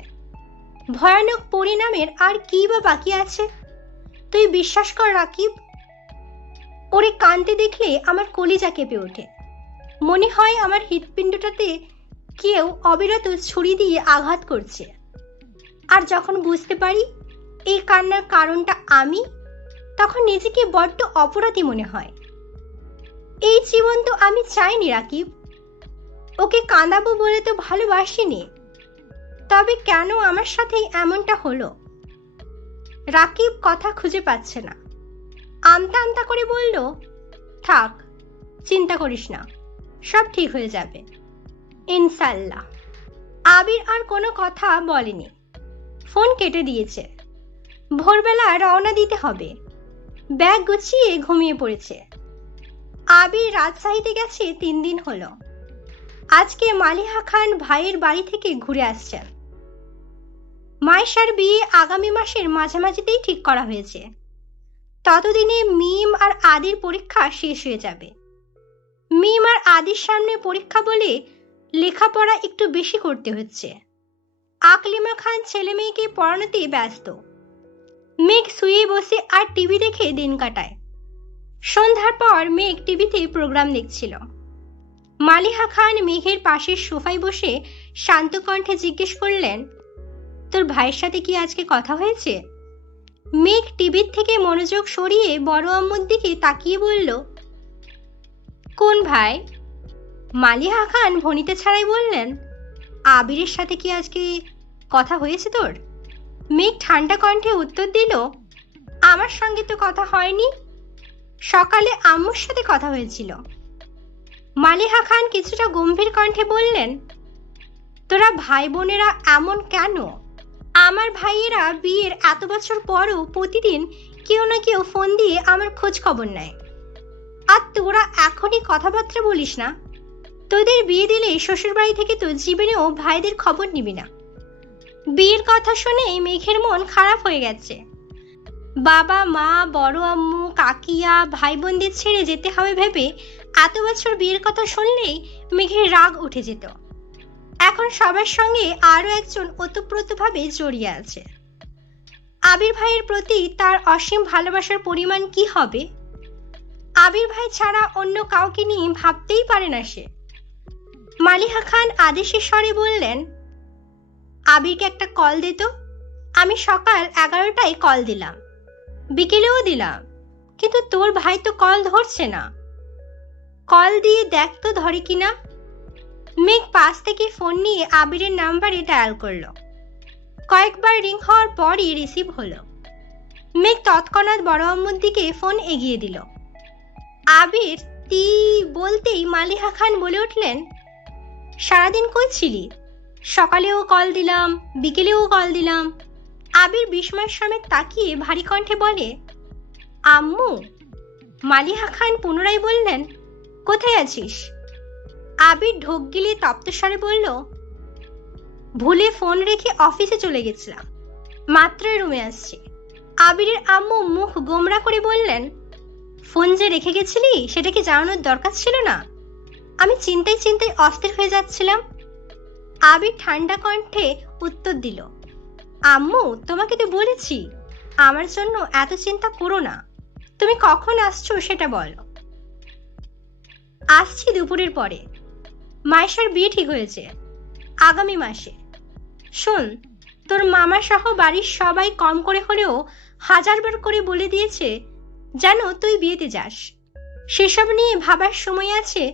ভয়ানক পরিণামের আর কি বা বাকি আছে? তুই বিশ্বাস কর রাকিব, ওরে কাঁদতে দেখলে আমার কলিজা কেঁপে ওঠে। মনে হয় আমার হৃৎপিণ্ডটাতে কেউ অবিরত ছুরি দিয়ে আঘাত করছে। আর যখন বুঝতে পারি এই কান্নার কারণটা আমি, তখন নিজেকে বড্ড অপরাধী মনে হয়। এই জীবন তো আমি চাইনি রাকিব, ওকে কাঁদাবো বলে তো ভালোবাসিনি। তবে কেন আমার সাথে এমনটা হলো? রাকিব কথা খুঁজে পাচ্ছে না। আমতা আমতা করে বলল, থাক, চিন্তা করিস না, সব ঠিক হয়ে যাবে ইনশাল্লাহ। আবির আর কোনো কথা বলেনি, ফোন কেটে দিয়েছে। ভোরবেলা রওনা দিতে হবে। ব্যাগ গুছিয়ে ঘুমিয়ে পড়েছে। আবির রাজশাহীতে গেছে 3 দিন হলো। আজকে মালিহা খান ভাইয়ের বাড়ি থেকে ঘুরে আসছেন। মায়েশার বিয়ে আগামী মাসের মাঝামাঝিতেই ঠিক করা হয়েছে। ততদিনে মিম আর আদির পরীক্ষা শেষ হয়ে যাবে। মিম আর আদির সামনে পরীক্ষা বলে লেখাপড়া একটু বেশি করতে হচ্ছে। আকলিমা খান ছেলে মেয়েকে পড়ানোতে ব্যস্ত। মেঘ শুয়ে বসে আর টিভি দেখে দিন কাটায়। সন্ধ্যার পর মেঘ টিভিতে প্রোগ্রাম দেখছিল। মালিহা খান মেঘের পাশের সোফায় বসে শান্ত কণ্ঠে জিজ্ঞেস করলেন, তোর ভাইয়ের সাথে কি আজকে কথা হয়েছে? মেঘ টিভির থেকে মনোযোগ সরিয়ে বড় আম্মুর দিকে তাকিয়ে বলল, কোন ভাই? মালিহা খান ভনিতে ছাড়াই বললেন, আবিরের সাথে কি আজকে কথা হয়েছে তোর? মেঘ ঠান্ডা কণ্ঠে উত্তর দিল, আমার সঙ্গে তো কথা হয়নি, সকালে আম্মুর সাথে কথা হয়েছিল। মালিহা খান কিছুটা গম্ভীর কণ্ঠে বললেন, তোরা ভাই বোনেরা এমন কেন? আমার ভাইয়েরা বিয়ের এত বছর পরও প্রতিদিন কেউ না কেউ ফোন দিয়ে আমার খোঁজ খবর নেয়। আর তোরা এখনই কথাবার্তা বলিস না। তোদের বিয়ে দিলে শ্বশুরবাড়ি থেকে তো জীবনেও ভাইদের খবর নিবি না। বিয়ের কথা শুনেই মেঘের মন খারাপ হয়ে গেছে। বাবা মা, বড় আম্মু, কাকিয়া, ভাই বোনদের ছেড়ে যেতে হবে ভেবে এত বছর বিয়ের কথা শুনলেই মেঘের রাগ উঠে যেত। এখন সবার সঙ্গে আরো একজন ওতপ্রোতভাবে জড়িয়ে আছে। আবির ভাইয়ের প্রতি তার অসীম ভালোবাসার পরিমাণ কি হবে? আবির ভাই ছাড়া অন্য কাউকে নিয়ে ভাবতেই পারে না সে। মালিহা খান আদেশের স্বরে বললেন, আবিরকে একটা কল দে তো। আমি সকাল 11টায় কল দিলাম, বিকেলেও দিলাম, কিন্তু তোর ভাই তো কল ধরছে না। কল দিয়ে দেখ তো ধরে কিনা। মেঘ পাশ থেকে ফোন নিয়ে আবিরের নাম্বারে ডায়াল করলো। কয়েকবার রিং হওয়ার পরই রিসিভ হলো। মেঘ তৎক্ষণাৎ বড় আম্মুর দিকে ফোন এগিয়ে দিল। আবির তি বলতেই মালিহা খান বলে উঠলেন, সারাদিন কই ছিলি? সকালেও কল দিলাম, বিকেলেও কল দিলাম। আবির বিস্ময়ের সমেত তাকিয়ে ভারী কণ্ঠে বলে, আম্মু। মালিহা খান পুনরায় বললেন, কোথায় আছিস? আবির ঢোক গিলিয়ে তপ্তস্বরে বলল, ভুলে ফোন রেখে অফিসে চলে গেছিলাম, মাত্রই রুমে আসছি। আবিরের আম্মু মুখ গোমরা করে বললেন, ফোন যে রেখে গেছিলি সেটা কি জানানোর দরকার ছিল না? আমি চিন্তায় চিন্তায় অস্থির হয়ে যাচ্ছিলাম। আবির ঠান্ডা কণ্ঠে উত্তর দিল, আম্মু তোমাকে তো বলেছি আমার জন্য এত চিন্তা করো না। তুমি কখন আসছো সেটা বলো। আসছি দুপুরের পরে। মায়েশার বিয়ে ঠিক হয়েছে আগামী মাসে। শোন, তোর মামা সহ বাড়ির সবাই কম করে হলেও 1000বার করে বলে দিয়েছে যেন তুই বিয়েতে যাস। সেসব নিয়ে ভাবার সময় আছে?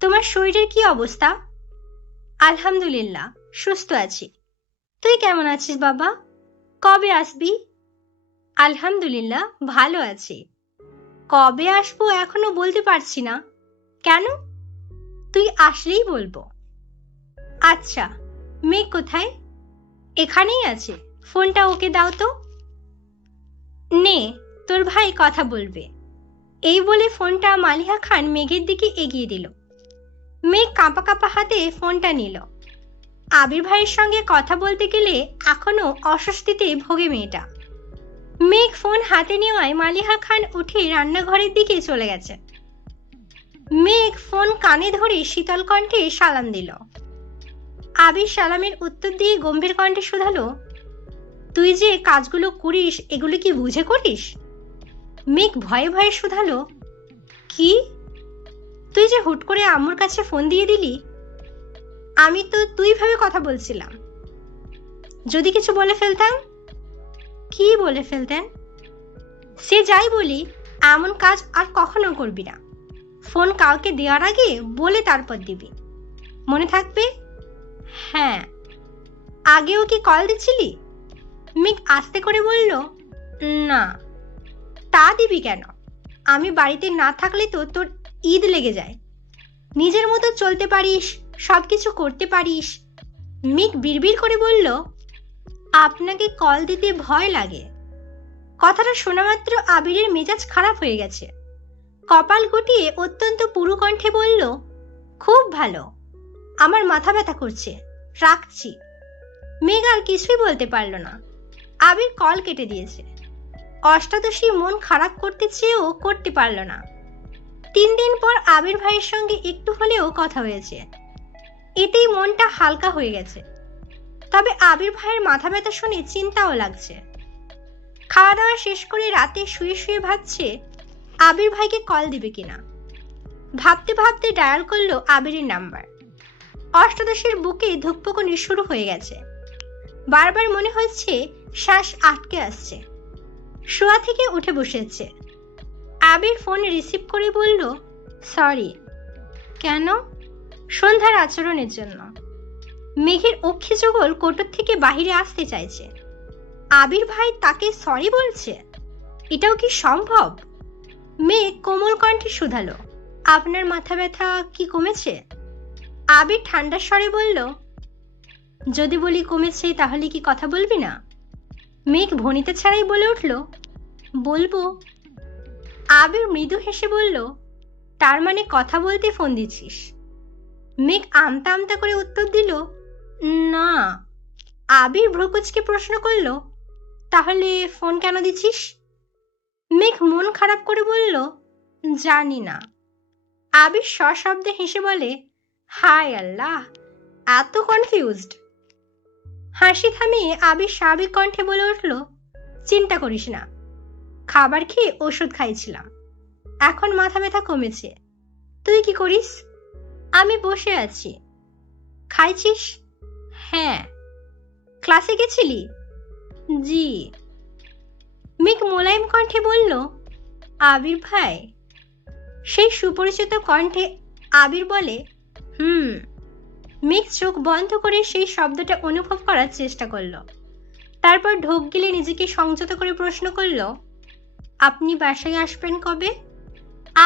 তোমার শরীরের কি অবস্থা? আলহামদুলিল্লাহ, সুস্থ আছি। তুই কেমন আছিস বাবা? কবে আসবি? আলহামদুলিল্লাহ, ভালো আছি। কবে আসবো এখনো বলতে পারছি না। কেন? তুই আসলেই বলবো। আচ্ছা, মেয়ে কোথায়? এখানেই আছে, ফোনটা ওকে দাও তো। নে, তোর ভাই কথা বলবে। এই বলে ফোনটা মালিহা খান মেঘের দিকে এগিয়ে দিল। মেঘ কাঁপা কাঁপা হাতে ফোনটা নিল। আবির ভাইয়ের সঙ্গে কথা বলতে গেলে এখনো অস্বস্তিতে ভোগে মেয়েটা। মেঘ ফোন হাতে নেওয়ায় মালিহা খান উঠে রান্নাঘরের দিকে চলে গেছে। মেঘ ফোন কানে ধরে শীতল কণ্ঠে সালাম দিল। আবির সালামের উত্তর দিয়ে গম্ভীর কণ্ঠে শুধালো, তুই যে কাজগুলো করিস এগুলো কি বুঝে করিস? মেঘ ভয়ে ভয়ে শুধালো, কি? তুই যে হুট করে আম্মুর কাছে ফোন দিয়ে দিলি। আমি তো তুই ভাবে কথা বলছিলাম। যদি কিছু বলে ফেলতাম? কি বলে ফেলতেন? সে যাই বলি, এমন কাজ আর কখনো করবি না। ফোন কাউকে দেওয়ার আগে বলে তারপর দিবি, মনে থাকবে? হ্যাঁ। আগেও কি কল দিচ্ছিলি? মেঘ আস্তে করে বলল, না। তা দিবি কেন? আমি বাড়িতে না থাকলে তো তোর ঈদ লেগে যায়। নিজের মতো চলতে পারিস, সবকিছু করতে পারিস। মেঘ বিড়বিড় করে বলল, আপনাকে কল দিতে ভয় লাগে। কথাটা শোনা মাত্র আবিরের মেজাজ খারাপ হয়ে গেছে। কপাল গুটিয়ে অত্যন্ত পুরু কণ্ঠে বলল, খুব ভালো, আমার মাথা ব্যথা করছে, রাখছি। মেঘ আর কিছুই বলতে পারল না। আবির কল কেটে দিয়েছে। অষ্টাদশী মন খারাপ করতে চেয়েও করতে পারল না। 3 দিন পর আবির ভাইয়ের সঙ্গে একটু হলেও কথা হয়েছে, এতেই মনটা হালকা হয়ে গেছে। তবে আবির ভাইয়ের মাথা ব্যথা শুনে চিন্তাও লাগছে। খাওয়া দাওয়া শেষ করে রাতে শুয়ে শুয়ে ভাবছে আবির ভাইকে কল দিবে কিনা। ভাবতে ভাবতে ডায়াল করলো আবিরের নাম্বার। অষ্টাদশীর বুকে ধুকপুকুনি শুরু হয়ে গেছে। বারবার মনে হচ্ছে শ্বাস আটকে আসছে। শোয়া থেকে উঠে বসেছে। আবির ফোন রিসিভ করে বলল, সরি। কেন? সন্ধ্যার আচরণের জন্য। মেঘের অক্ষি যুগল কোটর থেকে বাহিরে আসতে চাইছে। আবির ভাই তাকে সরি বলছে? এটাও কি সম্ভব? মেঘ কোমল কণ্ঠে শুধালো, আপনার মাথা ব্যথা কি কমেছে? আবির ঠান্ডার স্বরে বলল, যদি বলি কমেছে তাহলে কি কথা বলবি না? মেঘ ভনিতে ছাড়াই বলে উঠল, বলবো। আবির মৃদু হেসে বলল, তার মানে কথা বলতে ফোন দিচ্ছিস? মেঘ আমতা আমতা করে উত্তর দিল, না। আবির ভ্রুকুচকে প্রশ্ন করল, তাহলে ফোন কেন দিচ্ছিস? মেঘ মন খারাপ করে বলল, জানি না। আবির সশব্দে হেসে বলে, হায় আল্লাহ, এত কনফিউজড। হাসি থামিয়ে আবির স্বাভাবিক কণ্ঠে বলে উঠল, চিন্তা করিস না, খাবার খেয়ে ওষুধ খাইছিলাম, এখন মাথা ব্যথা কমেছে। তুই কি করিস? আমি বসে আছি। খাইছিস? হ্যাঁ। ক্লাসে গেছিলি? জি। মেঘ মোলায়েম কণ্ঠে বলল, আবির ভাই। সেই সুপরিচিত কণ্ঠে আবির বলে, মেঘ চোখ বন্ধ করে সেই শব্দটা অনুভব করার চেষ্টা করল। তারপর ঢোক গিলে নিজেকে সংযত করে প্রশ্ন করল, আপনি বাসায় আসবেন কবে?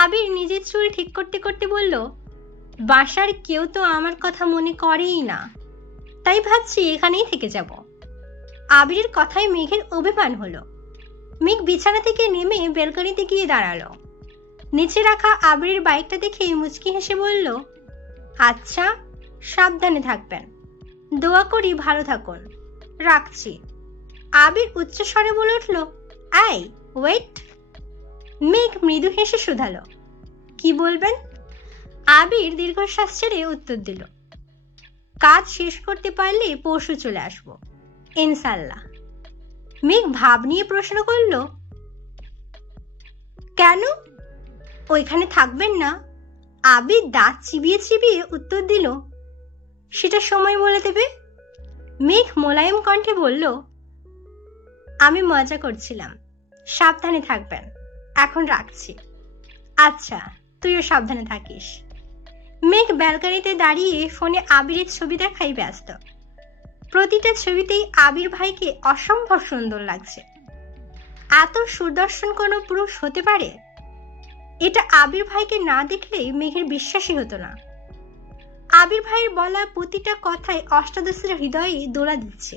আবির নিজের চুল ঠিক করতে করতে বলল, বাসার কেউ তো আমার কথা মনে করেই না, তাই ভাবছি এখানেই থেকে যাব। আবিরের কথায় মেঘের অভিমান হলো। মেঘ বিছানা থেকে নেমে বেলকনিতে গিয়ে দাঁড়ালো। নিচে রাখা আবিরের বাইকটা দেখে মুচকি হেসে বলল, আচ্ছা, সাবধানে থাকবেন। দোয়া করি ভালো থাকুন, রাখছি। আবির উচ্চস্বরে বলে উঠল, এই ওয়েট। মেঘ মৃদু হেসে শুধালো, কি বলবেন? আবির দীর্ঘশ্বাস ছেড়ে উত্তর দিল, কাজ শেষ করতে পারলে পরশু চলে আসবো, ইনশাল্লাহ। মেঘ ভাব নিয়ে প্রশ্ন করল, কেন? ওইখানে থাকবেন না? আবির দাঁত চিবিয়ে চিবিয়ে উত্তর দিল, সেটা সময় বলে দেবে। মেঘ মোলায়েম কণ্ঠে বলল, আমি মজা করছিলাম, সাবধানে থাকবেন, এখন রাখছি। আচ্ছা, তুইও সাবধানে থাকিস। মেঘ ব্যালকনিতে দাঁড়িয়ে ফোনে আবিরের ছবি দেখাই ব্যস্ত। প্রতিটা ছবিতেই আবির ভাইকে অসম্ভব সুন্দর লাগছে। এত সুদর্শন কোনো পুরুষ হতে পারে? এটা আবির ভাইকে না দেখলেই মেঘের বিশ্বাসই হতো না। আবির ভাইয়ের বলা প্রতিটা কথায় অষ্টাদশীর হৃদয়ে দোলা দিচ্ছে।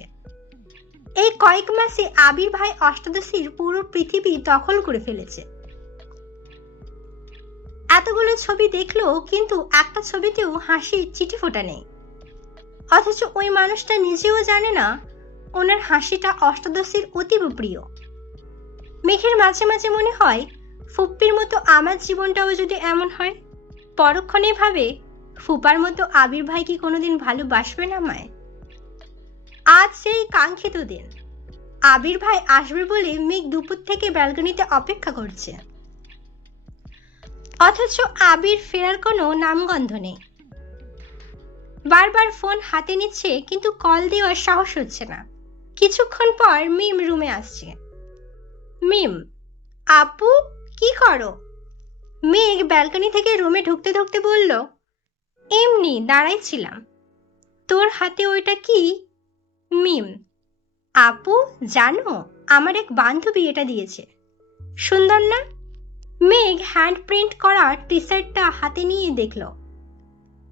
এই কয়েক মাসে আবির ভাই অষ্টাদশীর পুরো পৃথিবী দখল করে ফেলেছে। এতগুলো ছবি দেখলো, কিন্তু একটা ছবিতেও হাসির চিঠি ফোটা নেই। অথচ ওই মানুষটা নিজেও জানে না ওনার হাসিটা অষ্টাদশীর অতীব প্রিয়। মেঘের মাঝে মাঝে মনে হয়, ফুপ্পির মতো আমার জীবনটাও যদি এমন হয়। পরক্ষণে ভাবে, ফুপার মতো আবির ভাই কি কোনোদিন ভালোবাসবে না আমায়? আজ সেই কাঙ্ক্ষিত দিন। আবির ভাই আসবে বলে মেঘ দুপুর থেকে ব্যালকনিতে অপেক্ষা করছে, অথচ আবির ফেরার কোনো নামগন্ধ নেই। বারবার ফোন হাতে নিচ্ছে কিন্তু কল দেওয়ার সাহস হচ্ছে না। কিছুক্ষণ পর মিম রুমে আসছে। মিম, আপু কি করো? মেঘ ব্যালকনি থেকে রুমে ঢুকতে ঢুকতে বলল, এমনি দাঁড়াইছিলাম। তোর হাতে ওইটা কি? মিম, আপু জানো, আমার এক বান্ধবী এটা দিয়েছে। সুন্দর না? মেঘ হ্যান্ড প্রিন্ট করা টি শার্টটা হাতে নিয়ে দেখল।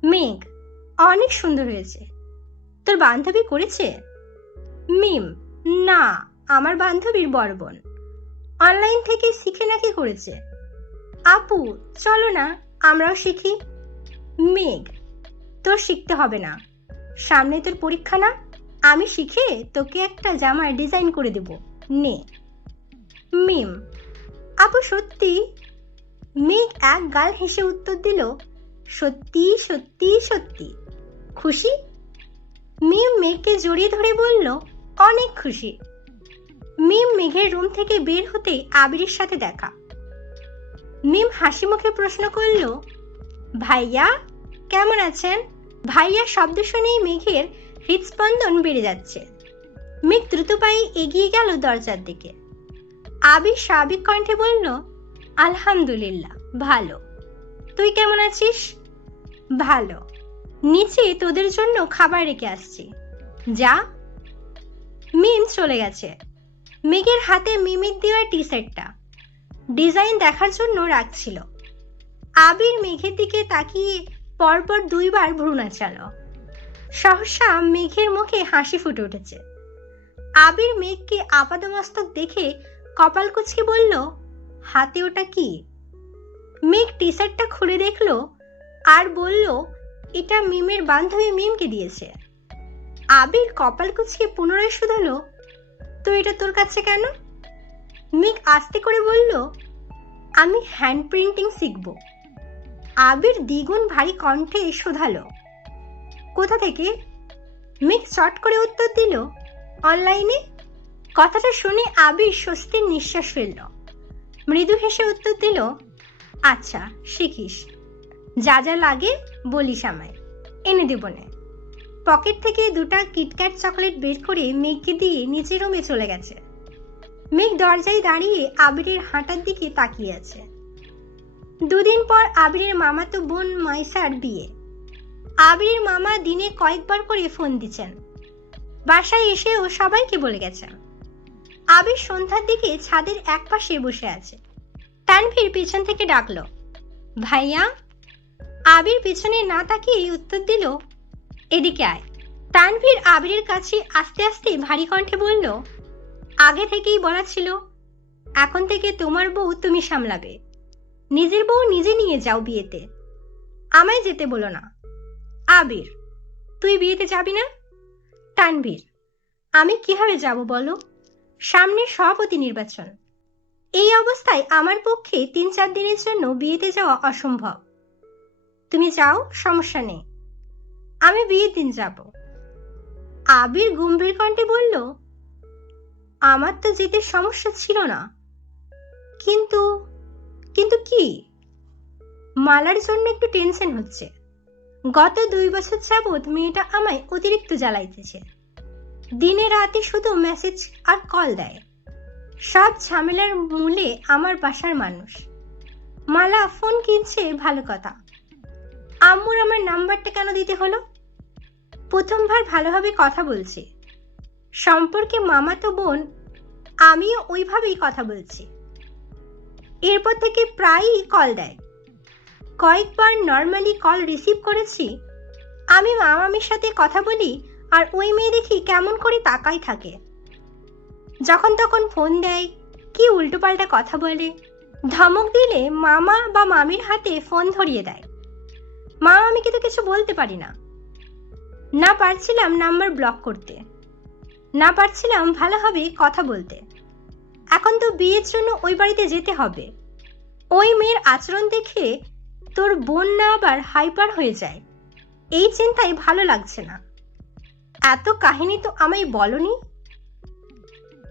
মেঘ, অনেক সুন্দর হয়েছে। তোর বান্ধবী করেছে? মিম, না, আমার বান্ধবীর বড় বোন অনলাইন থেকে শিখে নাকি করেছে। আপু চলো না, আমরাও শিখি। মেঘ, তোর শিখতে হবে না, সামনে তোর পরীক্ষা না, আমি শিখে তোকে একটা জামার ডিজাইন করে দেব, নে। মিম, আপু সত্যি? মেঘ এক গাল হেসে উত্তর দিল, সত্যি সত্যি সত্যি। খুশি? মিম মেঘকে জড়িয়ে ধরে বলল, অনেক খুশি। মিম মেঘের রুম থেকে বের হতেই আবিরের সাথে দেখা। মিম হাসি মুখে প্রশ্ন করল, ভাইয়া কেমন আছেন? ভাইয়া শব্দ শুনেই মেঘের হৃদস্পন্দন বেড়ে যাচ্ছে। মেঘ দ্রুত পায়ে এগিয়ে গেল দরজার দিকে। আবির স্বাভাবিক কণ্ঠে বলল, আলহামদুলিল্লাহ ভালো। তুই কেমন আছিস? ভালো। নিচে তোদের জন্য খাবার রেখে আসছি, যা। মিম চলে গেছে। মেঘের হাতে মিমির দেওয়া টি শার্টটা ডিজাইন দেখার জন্য রাখছিল। আবির মেঘের দিকে তাকিয়ে পরপর দুইবার ভ্রু নাচালো। সহসা মেঘের মুখে হাসি ফুটে উঠেছে। আবির মেঘকে আপাদমস্তক দেখে কপাল কুঁচকে বলল, হাতে ওটা কি? মেঘ টি শার্টটা খুলে দেখলো আর বলল, এটা মিমের বান্ধবী মিমকে দিয়েছে। আবির কপাল কুঁচকে পুনরায় শুধালো, তো এটা তোর কাছে কেন? মেঘ আস্তে করে বলল, আমি হ্যান্ড প্রিন্টিং শিখব। আবির দ্বিগুণ ভারী কণ্ঠে শোধালো, কোথা থেকে? মেঘ চট করে উত্তর দিল, অনলাইনে। কথাটা শুনে আবির স্বস্তির নিঃশ্বাস ফেলল। মৃদু হেসে উত্তর দিল, আচ্ছা শিখিস, যা যা লাগে বলিস আমায়, এনে দেব না। পকেট থেকে দুটা কিটক্যাট চকলেট বের করে মেঘকে দিয়ে নিচের রুমে চলে গেছে। মেঘ দরজায় দাঁড়িয়ে আবিরের হাঁটার দিকে তাকিয়ে আছে। দুদিন পর আবিরের মামাতো বোন মাইসার বিয়ে। আবিরের মামা দিনে কয়েকবার করে ফোন দিচ্ছেন। বাসায় এসেও সবাইকে বলে গেছেন। আবির সন্ধ্যার দিকে ছাদের এক পাশে বসে আছে। তানভীর পিছন থেকে ডাকলো, ভাইয়া। আবির পিছনে না তাকিয়ে উত্তর দিল, এদিকে আয়। তানভীর আবিরের কাছে আস্তে আস্তে ভারী কণ্ঠে বলল, আগে থেকেই বলা ছিল, এখন থেকে তোমার বউ তুমি সামলাবে। নিজের বউ নিজে নিয়ে যাও বিয়েতে, আমায় যেতে বলো না। আবির, তুই বিয়েতে যাবি না? তানভীর, আমি কিভাবে যাব বলো, সামনে সভাপতি নির্বাচন। এই অবস্থায় আমার পক্ষে 3-4 দিনের জন্য বিয়েতে যাওয়া অসম্ভব। তুমি যাও, সমস্যা নেই, আমি বিয়ের দিন যাব। আবির গম্ভীর কণ্ঠে বলল, আমার তো যেতে সমস্যা ছিল না, কিন্তু কিন্তু কি? মালার জন্য একটু টেনশন হচ্ছে। গত 2 বছর যাবৎ মেয়েটা আমায় অতিরিক্ত জ্বালাইতেছে। দিনে রাতে শুধু মেসেজ আর কল দেয়। সব ঝামেলার মূলে আমার বাসার মানুষ। মালা ফোন কিনছে ভালো কথা, আম্মুর আমার নাম্বারটা কেন দিতে হলো? প্রথমবার ভালোভাবে কথা বলছি। সম্পর্কে মামাতো বোন, আমিও ওইভাবেই কথা বলছি। এরপর থেকে প্রায়ই কল দেয়। কয়েকবার নর্মালি কল রিসিভ করেছি। আমি মামামির সাথে কথা বলি আর ওই মেয়ে দেখি কেমন করে তাকাই থাকে। যখন তখন ফোন দেয়, কি উল্টোপাল্টা কথা বলে। ধমক দিলে মামা বা মামির হাতে ফোন ধরিয়ে দেয়। মা আমিকে তো কিছু বলতে পারি না। না পারছিলাম নাম্বার ব্লক করতে, না পারছিলাম ভালোভাবে কথা বলতে। এখন তো বিয়ের জন্য ওই বাড়িতে যেতে হবে। ওই মেয়ের আচরণ দেখে তোর বোন না আবার হাইপার হয়ে যায়, এই চিন্তায় ভালো লাগছে না। এত কাহিনী তো আমায় বলনি।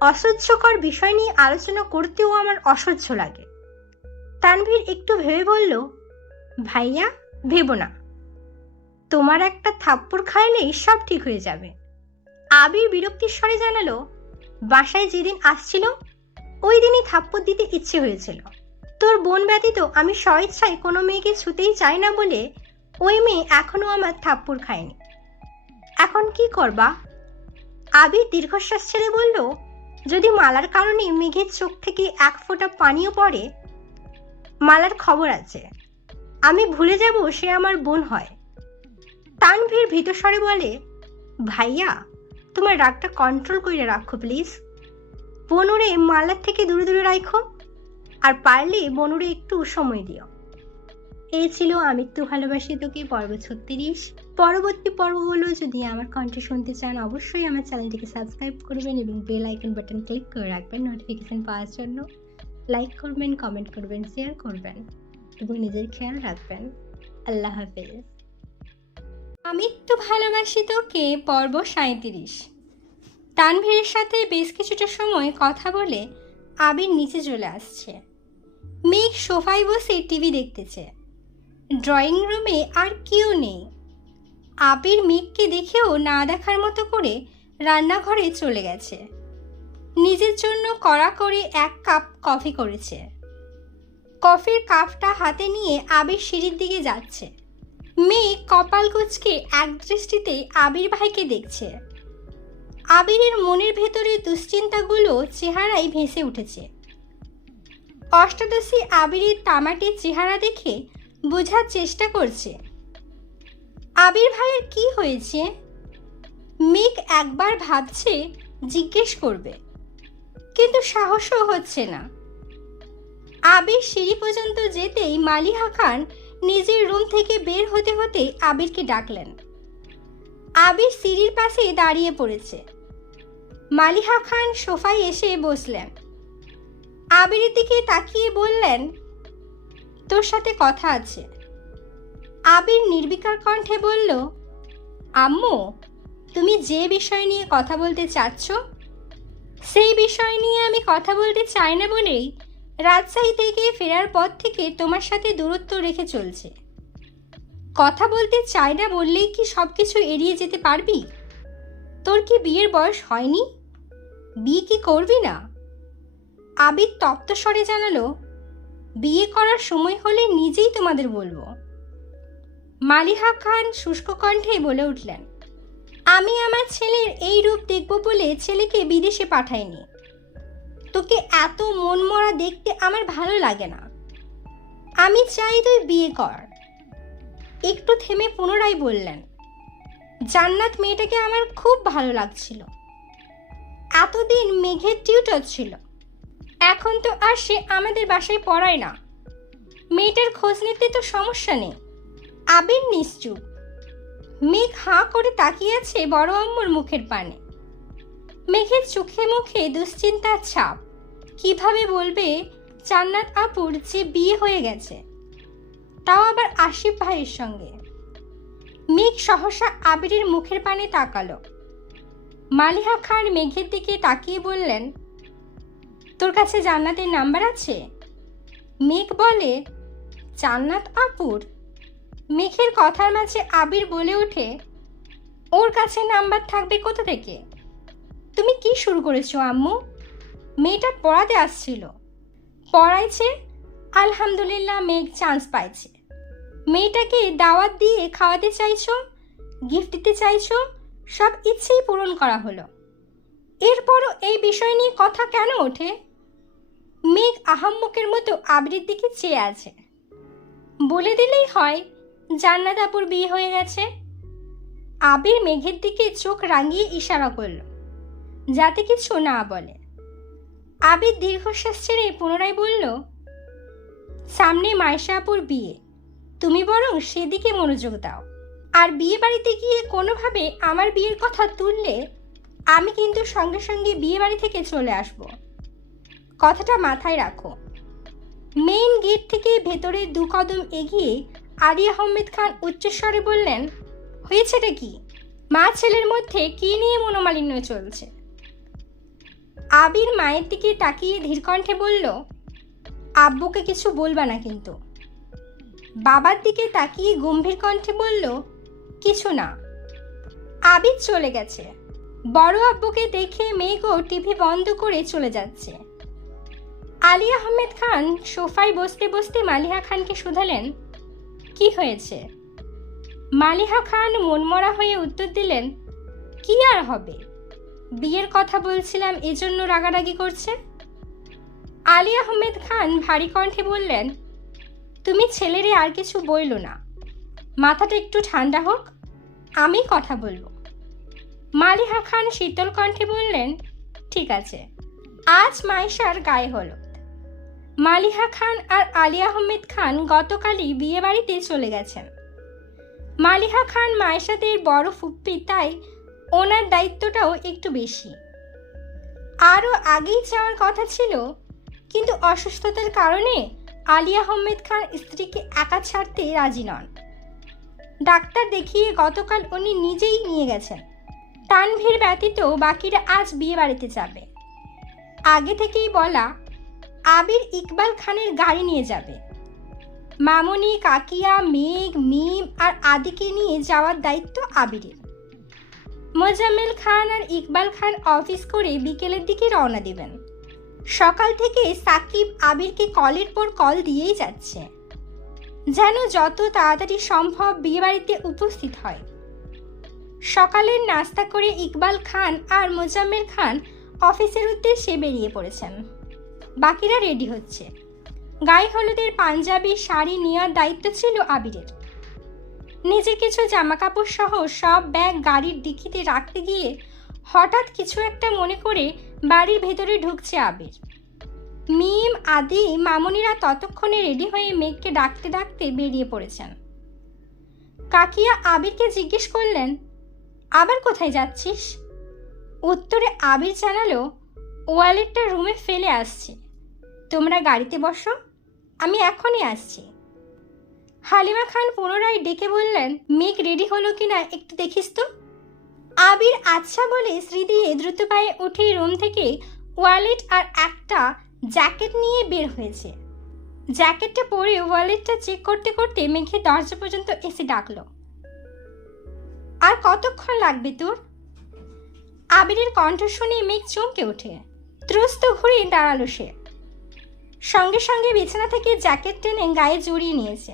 অসহ্যকর বিষয় নিয়ে আলোচনা করতেও আমার অসহ্য লাগে। তানভীর একটু ভেবে বলল, ভাইয়া ভেবো না, তোমার একটা থাপ্পড় খাইলেই সব ঠিক হয়ে যাবে। আবির বিরক্তির স্বরে জানালো, বাসায় যেদিন আসছিল ওই দিনই থাপ্পড় দিতে ইচ্ছে হয়েছিল। তোর বোন ব্যতীত আমি স্বইচ্ছায় কোনো মেয়েকে ছুতেই চাই না বলে ওই মেয়ে এখনো আমার থাপ্পড় খায়নি। এখন কি করবা? আবির দীর্ঘশ্বাস ছেড়ে বলল, যদি মালার কারণে মেঘের চোখ থেকে এক ফোঁটা পানিও পড়ে, মালার খবর আছে, আমি ভুলে যাব সে আমার বোন হয়। তানভীর ভীত স্বরে বলে, ভাইয়া তোমার রাগটা কন্ট্রোল করে রাখো প্লিজ। বনুরে মালার থেকে দূরে দূরে রাখো, আর পারলে বনুরে একটু সময় দিও। এই ছিল আমৃত্যু ভালোবাসি তোকে পর্ব 36। পরবর্তী পর্বগুলো যদি আমার কণ্ঠ শুনতে চান অবশ্যই আমার চ্যানেলটিকে সাবস্ক্রাইব করবেন এবং বেল আইকন বাটন ক্লিক করে রাখবেন নোটিফিকেশন পাওয়ার জন্য। লাইক করবেন, কমেন্ট করবেন, শেয়ার করবেন এবং নিজের খেয়াল রাখবেন। আল্লাহ হাফেজ। আমৃত্যু ভালোবাসি তোকে পর্ব 37। তানভীরের সাথে বেশ কিছুটা সময় কথা বলে আবির নিচে চলে আসছে। মেঘ সোফায় বসে টিভি দেখতেছে। ড্রয়িং রুমে আর কেউ নেই। আবির মেঘকে দেখেও না দেখার মতো করে রান্নাঘরে চলে গেছে। নিজের জন্য কড়া করে 1 কাপ কফি করেছে। কফির কাপটা হাতে নিয়ে আবির সিঁড়ির দিকে যাচ্ছে। মেঘ কপাল কুঁচকে এক দৃষ্টিতে আবির ভাইকে দেখছে। আবিরের মনের ভেতরে দুশ্চিন্তাগুলো চেহারায় ভেসে উঠেছে। অষ্টাদশী আবিরের তামাটির চেহারা দেখে বোঝার চেষ্টা করছে আবির ভাইয়ের কি হয়েছে। মেঘ একবার ভাবছে জিজ্ঞেস করবে, কিন্তু সাহসও হচ্ছে না। আবির সিঁড়ি পর্যন্ত যেতেই মালিহা খান নিজের রুম থেকে বের হতে হতে আবিরকে ডাকলেন। আবির সিঁড়ির পাশে দাঁড়িয়ে পড়েছে। মালিহা খান সোফায় এসে বসলেন। আবিরের দিকে তাকিয়ে বললেন, তোর সাথে কথা আছে। আবির নির্বিকার কণ্ঠে বলল, আম্মু, তুমি যে বিষয় নিয়ে কথা বলতে চাচ্ছ সেই বিষয় নিয়ে আমি কথা বলতে চাই না বলেই রাজশাহী থেকে ফেরার পর থেকে তোমার সাথে দূরত্ব রেখে চলছে। কথা বলতে চাই না বললেই কি সব কিছু এড়িয়ে যেতে পারবি? তোর কি বিয়ের বয়স হয়নি? বিয়ে কি করবি না? আবির তপ্ত স্বরে জানালো, বিয়ে করার সময় হলে নিজেই তোমাদের বলবো। মালিহা খান শুষ্ক কণ্ঠে বলে উঠলেন, আমি আমার ছেলের এই রূপ দেখব বলে ছেলেকে বিদেশে পাঠাইনি। তোকে এত মনমরা দেখতে আমার ভালো লাগে না। আমি চাই তুই বিয়ে কর। একটু থেমে পুনরায় বললেন, জান্নাত মেয়েটাকে আমার খুব ভালো লাগছিল। এতদিন মেঘের টিউটর ছিল, এখন তো আর সে আমাদের বাসায় পড়ায় না। মেয়েটার খোঁজ নিতে তো সমস্যা নেই। আবির নিশ্চুপ। মেঘ হাঁ করে তাকিয়ে আছে বড় আম্মুর মুখের পানে। মেঘের চোখে মুখে দুশ্চিন্তার ছাপ। কিভাবে বলবে জান্নাত আপুর যে বিয়ে হয়ে গেছে, তাও আবার আসিফ ভাইয়ের সঙ্গে। মেঘ সহসা আবিরের মুখের পানে তাকালো। মালিহা খান মেঘের দিকে তাকিয়ে বললেন, তোর কাছে জান্নাতের নাম্বার আছে? মেঘ বলে, জান্নাত আপুর? মেঘের কথার মাঝে আবির বলে ওঠে, ওর কাছে নাম্বার থাকবে কোথা থেকে? তুমি কি শুরু করেছো আম্মু? মেয়েটা পড়াতে আসছিল, পড়াইছে, আলহামদুলিল্লাহ মেঘ চান্স পাইছে। মেয়েটাকে দাওয়াত দিয়ে খাওয়াতে চাইছো, গিফট দিতে চাইছো, সব ইচ্ছেই পূরণ করা হলো। এরপরও এই বিষয় নিয়ে কথা কেন ওঠে? মেঘ আহাম্মকের মতো আবিরের দিকে চেয়ে আছে। বলে দিলেই হয় জান্নাত আপুর বিয়ে হয়ে গেছে। আবির মেঘের দিকে চোখ রাঙিয়ে ইশারা করল যাতে কিছু না বলে। আবির দীর্ঘশ্বাস ছেড়ে পুনরায় বলল, সামনে মায়েশা আপুর বিয়ে, তুমি বরং সেদিকে মনোযোগ দাও। আর বিয়ে বাড়িতে গিয়ে কোনোভাবে আমার বিয়ের কথা তুললে আমি কিন্তু সঙ্গে সঙ্গে বিয়ে বাড়ি থেকে চলে আসব। কথাটা মাথায় রাখো। মেইন গেট থেকে ভেতরে 2 কদম এগিয়ে আলী আহমেদ খান উচ্চস্বরে বললেন, হয়েছেটা কি? মা ছেলের মধ্যে কি নিয়ে মনোমালিন্য চলছে? আবির মায়ের দিকে তাকিয়ে ধীর কণ্ঠে বলল, আব্বুকে কিছু বলবা না কিন্তু। বাবার দিকে তাকিয়ে গম্ভীর কণ্ঠে বলল, কিছু না। আবির চলে গেছে। বড় আব্বুকে দেখে মেঘও টিভি বন্ধ করে চলে যাচ্ছে। আলী আহমেদ খান সোফায় বসতে বসতে মালিহা খানকে শুধালেন, কি হয়েছে? মালিহা খান মনমরা হয়ে উত্তর দিলেন, কি আর হবে, বিয়ের কথা বলছিলাম এজন্য রাগারাগি করছে। আলী আহমেদ খান ভারী কণ্ঠে বললেন, তুমি ছেলেরে আর কিছু বইল না, মাথাটা একটু ঠান্ডা হোক, আমি কথা বলবো। মালিহা খান শীতল কণ্ঠে বললেন, ঠিক আছে। আজ মাইশার গায়ে হলুদ। মালিহা খান আর আলী আহমেদ খান গতকালই বিয়ে বাড়িতে চলে গেছেন। মালিহা খান মাইশাদের বড় ফুপ্পি, তাই ওনার দায়িত্বটাও একটু বেশি। আরও আগেই যাওয়ার কথা ছিল, কিন্তু অসুস্থতার কারণে আলী আহমেদ খান স্ত্রীকে একা ছাড়তে রাজি নন। ডাক্তার দেখিয়ে গতকাল উনি নিজেই নিয়ে গেছেন। তানভীর ব্যতীত বাকিরা আজ বিয়ে বাড়িতে যাবে। আগে থেকেই বলা, আবির ইকবাল খানের গাড়ি নিয়ে যাবে। মামনি, কাকিয়া, মেঘ, মিম আর আদিকে নিয়ে যাওয়ার দায়িত্ব আবিরের। মোজাম্মেল খান আর ইকবাল খান অফিস করে বিকেলের দিকে রওনা দেবেন। সকাল থেকে সাকিব আবিরকে কলের পর কল দিয়েই যাচ্ছে, যেন যত তাড়াতাড়ি সম্ভব বিয়েবাড়িতে উপস্থিত হয়। সকালের নাস্তা করে ইকবাল খান আর মোজাম্মেল খান অফিসের উদ্দেশ্যে বেরিয়ে পড়েছেন। বাকিরা রেডি হচ্ছে। গায়ে হলুদের পাঞ্জাবি শাড়ি নেওয়ার দায়িত্ব ছিল আবিরের। নিজের কিছু জামাকাপড় সহ সব ব্যাগ গাড়ির ডিকিতে রাখতে গিয়ে হঠাৎ কিছু একটা মনে করে বাড়ির ভেতরে ঢুকছে আবির। মিম, আদি, মামনিরা ততক্ষণে রেডি হয়ে মেঘকে ডাকতে ডাকতে বেরিয়ে পড়েছেন। কাকিয়া আবিরকে জিজ্ঞেস করলেন, আবার কোথায় যাচ্ছিস? উত্তরে আবির জানালো, ওয়ালেটটা রুমে ফেলে আসছি, তোমরা গাড়িতে বসো, আমি এখনই আসছি। হালিমা খান পুনরায় ডেকে বললেন, মেঘ রেডি হলো কিনা একটু দেখিস তো। আবির আচ্ছা বলে শ্রী দিয়ে দ্রুত পায়ে উঠে রুম থেকে ওয়ালেট আর একটা জ্যাকেট নিয়ে বের হয়েছে। জ্যাকেটটা পরে ওয়ালেটটা চেক করতে করতে মেঘের দরজা পর্যন্ত এসে ডাকলো, আর কতক্ষণ লাগবে তোর? আবিরের কণ্ঠ শুনে মেঘ চমকে ওঠে। ত্রস্ত ঘুরে দাঁড়ালো সে। সঙ্গে সঙ্গে বিছানা থেকে জ্যাকেট টেনে গায়ে জড়িয়ে নিয়েছে।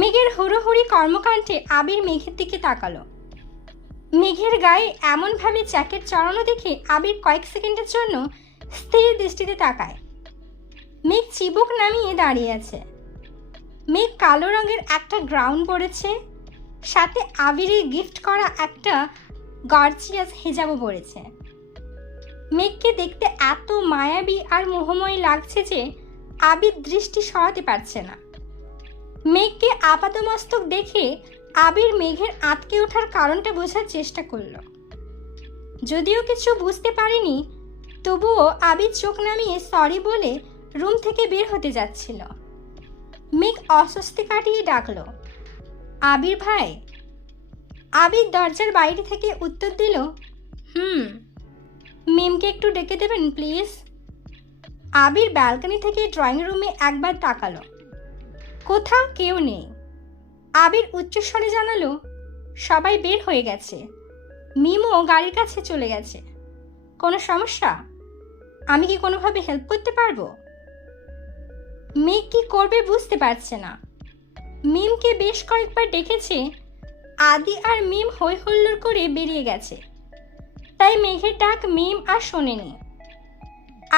মেঘের হুড়োহুড়ি কর্মকাণ্ডে আবির মেঘের দিকে তাকালো। মেঘের গায়ে এমনভাবে জ্যাকেট চড়ানো দেখে আবির কয়েক সেকেন্ডের জন্য স্থির দৃষ্টিতে তাকায়। মেঘ চিবুক নামিয়ে দাঁড়িয়ে আছে। মেঘ কালো রঙের একটা গ্রাউন পরেছে, সাথে আবিরের গিফট করা একটা গর্জিয়াস হিজাবও পরেছে। মেঘকে দেখতে এত মায়াবী আর মোহময় লাগছে যে আবির দৃষ্টি সরাতে পারছে না। মেঘকে আপাতমস্তক দেখে আবির মেঘের আটকে ওঠার কারণটা বোঝার চেষ্টা করল। যদিও কিছু বুঝতে পারেনি, তবুও আবির চোখ নামিয়ে সরি বলে রুম থেকে বের হতে যাচ্ছিল। মেঘ অস্বস্তি কাটিয়ে ডাকল, আবির ভাই। আবির দরজার বাইরে থেকে উত্তর দিল, মিমকে একটু ডেকে দেবেন প্লিজ। আবির ব্যালকনি থেকে ড্রয়িং রুমে একবার তাকালো, কোথাও কেউ নেই। আবির উচ্চস্বরে জানালো, সবাই বের হয়ে গেছে, মিমও গাড়ির কাছে চলে গেছে। কোনো সমস্যা? আমি কি কোনোভাবে হেল্প করতে পারবো? মেঘ কি করবে বুঝতে পারছে না। মিমকে বেশ কয়েকবার ডেকেছে, আদি আর মিম হই হল্লোড় করে বেরিয়ে গেছে, তাই মেঘের ডাক মিম আর শোনেনি।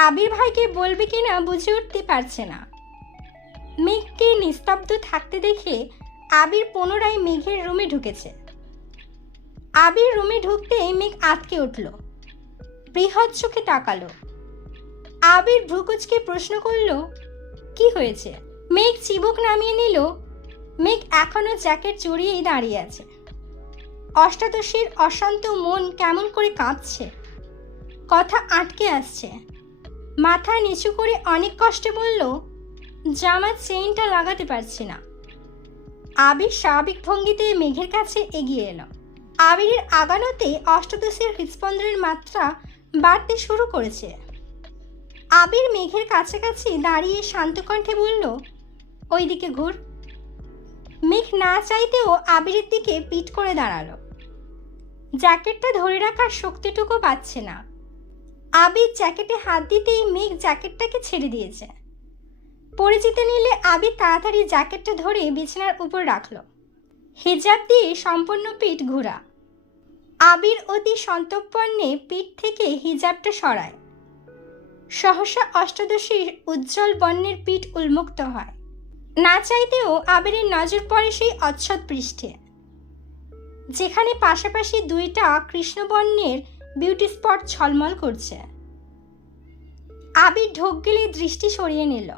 আবির ভাইকে বলবে কিনা বুঝে উঠতে পারছে না। মেঘকে নিস্তব্ধ থাকতে দেখে আবির পুনরায় মেঘের রুমে ঢুকেছে। আবির রুমে ঢুকতেই মেঘ আটকে উঠল, বৃহৎ চোখে তাকালো। আবির ভ্রুকুচকে প্রশ্ন করল, কি হয়েছে? মেঘ চিবুক নামিয়ে নিল। মেঘ এখনো জ্যাকেট জড়িয়েই দাঁড়িয়ে আছে। অষ্টাদশীর অশান্ত মন কেমন করে কাঁপছে, কথা আটকে আসছে। মাথা নিচু করে অনেক কষ্টে বলল, জামার চেইনটা লাগাতে পারছি না। আবির স্বাভাবিক ভঙ্গিতে মেঘের কাছে এগিয়ে এলো। আবিরের আগানোতে অষ্টাদশীর হৃৎস্পন্দনের মাত্রা বাড়তে শুরু করেছে। আবির মেঘের কাছাকাছি দাঁড়িয়ে শান্ত কণ্ঠে বলল, ওইদিকে ঘুর। মেঘ না চাইতেও আবিরের দিকে পিঠ করে দাঁড়ালো। জ্যাকেটটা ধরে রাখার শক্তিটুকু পাচ্ছে না। আবির জ্যাকেটে হাত দিতেই মেঘ জ্যাকেটটাকে ছেড়ে দিয়েছে। পরিচিত নিলে আবির তাড়াতাড়ি জ্যাকেটটা ধরে বিছানার উপর রাখলো। হিজাব দিয়ে সম্পূর্ণ পিঠ ঘোরা। আবির অতি সন্তর্পণে পিঠ থেকে হিজাবটা সরায়। সহসা অষ্টাদশীর উজ্জ্বল বর্ণের পিঠ উন্মুক্ত হয়। না চাইতেও আবিরের নজর পড়ে সেই অচ্ছদ পৃষ্ঠে, যেখানে পাশাপাশি দুইটা কৃষ্ণবর্ণের বিউটি স্পট ঝলমল করছে। আবির ঢোক গেলে দৃষ্টি সরিয়ে নিল।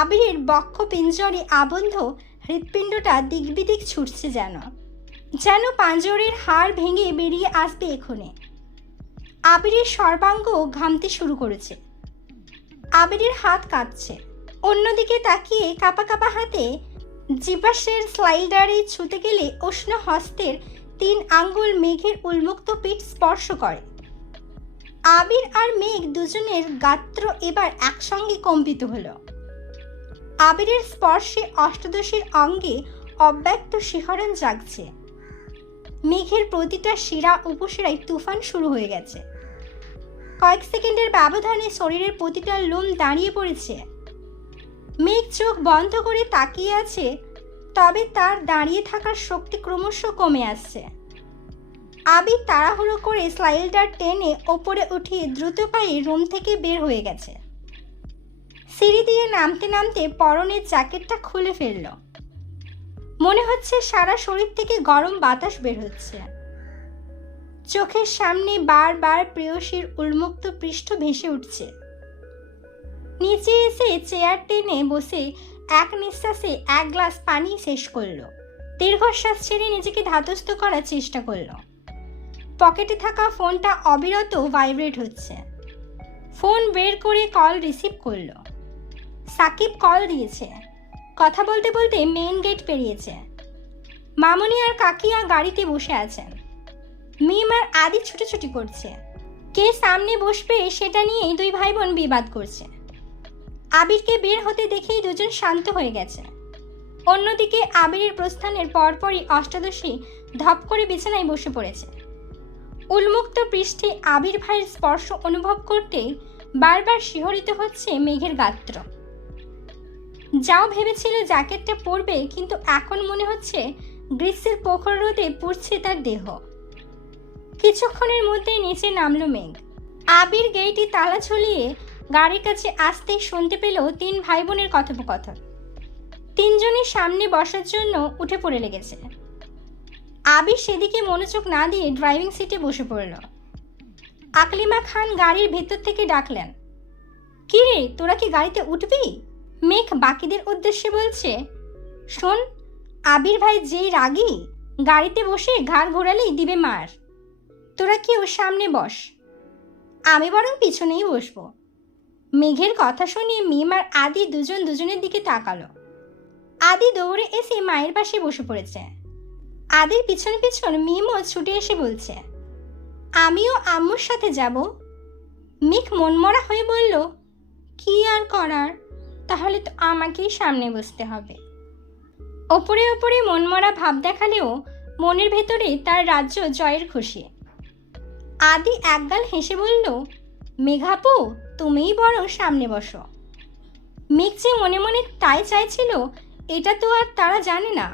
আবিরের বক্ষ পিঞ্জরে আবদ্ধ হৃৎপিণ্ডটা দিকবিদিক ছুটছে, যেন পাঁজরের হাড় ভেঙে বেরিয়ে আসবে এক্ষুনি। আবিরের সর্বাঙ্গ ঘামতে শুরু করেছে। আবিরের হাত কাঁপছে। অন্যদিকে তাকিয়ে কাঁপা কাঁপা হাতে জিহ্বার স্লাইডারে ছুতে গেলে উষ্ণ হস্তের 3 আঙ্গুল মেঘের উন্মুক্ত পিঠ স্পর্শ করে। আবির আর মেঘ দুজনের গাত্র এবার একসঙ্গে কম্পিত হলো। আবিরের স্পর্শে অষ্টাদশীর অঙ্গে অব্যক্ত শিহরণ জাগছে। মেঘের প্রতিটা শিরা উপশিরায় তুফান শুরু হয়ে গেছে। কয়েক সেকেন্ডের ব্যবধানে শরীরের প্রতিটা লোম দাঁড়িয়ে পড়েছে। মেঘ চোখ বন্ধ করে তাকিয়ে আছে, তবে তার দাঁড়িয়ে থাকার শক্তি ক্রমশ কমে আসছে। আবির তাড়াহুড়ো করে স্লাইডার টেনে ওপরে উঠিয়ে দ্রুত পায়ে রুম থেকে বের হয়ে গেছে। সিঁড়ি দিয়ে নামতে নামতে পরনের জ্যাকেটটা খুলে ফেলল। মনে হচ্ছে সারা শরীর থেকে গরম বাতাস বের হচ্ছে। চোখের সামনে বারবার প্রেয়সীর উন্মুক্ত পৃষ্ঠ ভেসে উঠছে। নিচে এসে চেয়ার টেনে বসে এক নিঃশ্বাসে 1 গ্লাস পানি শেষ করলো। দীর্ঘশ্বাস ছেড়ে নিজেকে ধাতস্থ করার চেষ্টা করলো। পকেটে থাকা ফোনটা অবিরত ভাইব্রেট হচ্ছে। ফোন বের করে কল রিসিভ করলো। সাকিব কল দিয়েছে। কথা বলতে বলতে মেইন গেট পেরিয়েছে। মামনি আর কাকিয়া গাড়িতে বসে আছেন। মিম আর আদি ছুটোছুটি করছে। কে সামনে বসবে সেটা নিয়েই 2 ভাই বোন বিবাদ করছে। আবিরকে বের হতে দেখেই দুজন শান্ত হয়ে গেছে। অন্যদিকে আবিরের প্রস্থানের পরপরই অষ্টাদশী ধপ করে বিছানায় বসে পড়েছে। উন্মুক্ত পৃষ্ঠে আবির ভাইয়ের স্পর্শ অনুভব করতেই বারবার শিহরিত হচ্ছে মেঘের গাত্র। যাও ভেবেছিল জ্যাকেটটা পরবে, কিন্তু এখন মনে হচ্ছে গ্রীষ্মের প্রখর রোদে পুড়ছে তার দেহ। কিছুক্ষণের মধ্যেই নিচে নামলো মেঘ। আবির গেটে তালা ঝুলিয়ে গাড়ির কাছে আসতেই শুনতে পেল 3 ভাই বোনের কথোপকথন। 3 জনের সামনে বসার জন্য উঠে পড়ে লেগেছে। আবির সেদিকে মনোযোগ না দিয়ে ড্রাইভিং সিটে বসে পড়ল। আকলিমা খান গাড়ির ভেতর থেকে ডাকলেন, কি রে, তোরা কি গাড়িতে উঠবি? মেঘ বাকিদের উদ্দেশ্যে বলছে, শোন, আবির ভাই যেই রাগী, গাড়িতে বসে ঘাড় ঘোরালেই দিবে মার। তোরা কি ওর সামনে বস, আমি বরং পিছনেই বসবো। মেঘের কথা শুনে মিম আর আদি দুজন দুজনের দিকে তাকালো। আদি দৌড়ে এসে মায়ের পাশে বসে পড়েছে। আদির পিছন পিছন মিমও ছুটে এসে বলছে, আমিও আম্মুর সাথে যাব। মেঘ মনমরা হয়ে বলল, কি আর করার, তাহলে তো আমাকেই সামনে বসতে হবে। ওপরে ওপরে মনমরা ভাব দেখালেও মনের ভেতরে তার রাজ্য জয়ের খুশি। আদি একগাল হেসে বলল, মেঘাপু, তুমিই বরং সামনে বসো। মেঘ যে মনে মনে তাই চাইছিল, এটা তো আর তারা জানে না।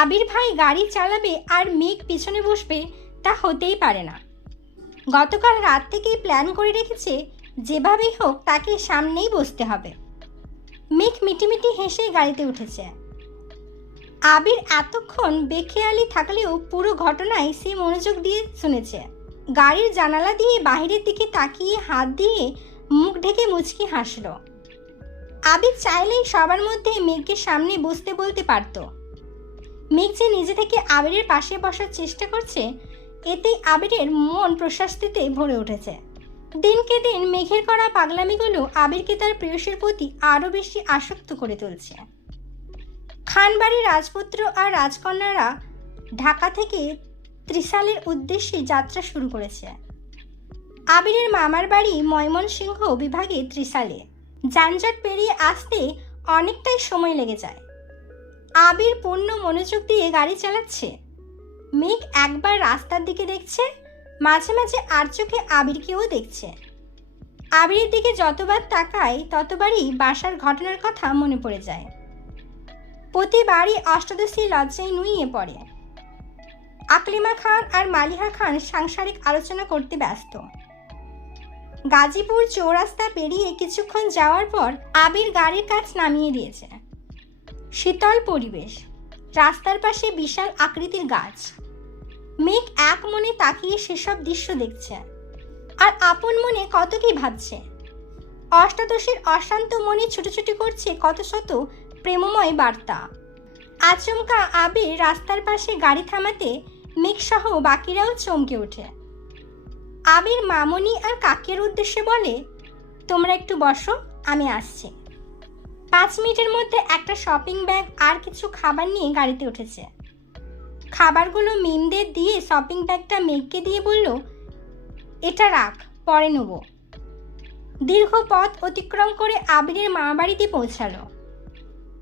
আবির ভাই গাড়ি চালাবে আর মেঘ পিছনে বসবে, তা হতেই পারে না। গতকাল রাত থেকেই প্ল্যান করে রেখেছে, যেভাবেই হোক তাকে সামনেই বসতে হবে। মেঘ মিটিমিটি হেসে গাড়িতে উঠেছে। আবির এতক্ষণ বেখেয়ালি থাকলেও পুরো ঘটনায় সে মনোযোগ দিয়ে শুনেছে। গাড়ির জানালা দিয়ে বাহিরের দিকে তাকিয়ে হাত দিয়ে মুখ ঢেকে মুচকি হাসল। আবির চাইলেই সবার মধ্যে মেঘকে সামনে বসতে বলতে পারত। মেঘ যে নিজে থেকে আবিরের পাশে বসার চেষ্টা করছে, এতেই আবিরের মন প্রশান্তিতে ভরে উঠেছে। দিনকে দিন মেঘের করা পাগলামিগুলো আবিরকে তার প্রেয়সীর প্রতি আরও বেশি আসক্ত করে তুলছে। খানবাড়ির রাজপুত্র আর রাজকন্যারা ঢাকা থেকে ত্রিশালের উদ্দেশ্যে যাত্রা শুরু করেছে। আবিরের মামার বাড়ি ময়মনসিংহ বিভাগে ত্রিশালে। যানজট পেরিয়ে আসতে অনেকটাই সময় লেগে যায়। আবির পূর্ণ মনোযোগ দিয়ে গাড়ি চালাচ্ছে। মেঘ একবার রাস্তার দিকে দেখছে, মাঝে মাঝে আর চোখে আবিরকেও দেখছে। আবিরের দিকে যতবার তাকায় ততবারই বাসার ঘটনার কথা মনে পড়ে যায়। প্রতিবারই অষ্টাদশী লজ্জায় নুইয়ে পড়ে। আকলিমা খান আর মালিহা খান সাংসারিক আলোচনা করতে ব্যস্ত। গাজীপুর চৌরাস্তা পেরিয়ে কিছুক্ষণ যাওয়ার পর আবির গাড়ির কাছ নামিয়ে দিয়েছে। শীতল পরিবেশ, রাস্তার পাশে বিশাল আকৃতির গাছ। মেঘ এক মনে তাকিয়ে সেসব দৃশ্য দেখছে আর আপন মনে কত কি ভাবছে। অষ্টাদশীর অশান্ত মনে ছুটোছুটি করছে কত শত প্রেমময় বার্তা। আচমকা আবির রাস্তার পাশে গাড়ি থামাতে মেঘসহ বাকিরাও চমকে ওঠে। আবির মামনি আর কাকের উদ্দেশ্যে বলে, তোমরা একটু বসো, আমি আসছি। 5 মিনিটের মধ্যে একটা শপিং ব্যাগ আর কিছু খাবার নিয়ে গাড়িতে উঠেছে। খাবারগুলো মিমদের দিয়ে শপিং ব্যাগটা মেঘকে দিয়ে বলল, এটা রাখ, পরে নেব। দীর্ঘ পথ অতিক্রম করে আবিরের মামা বাড়িতে পৌঁছালো।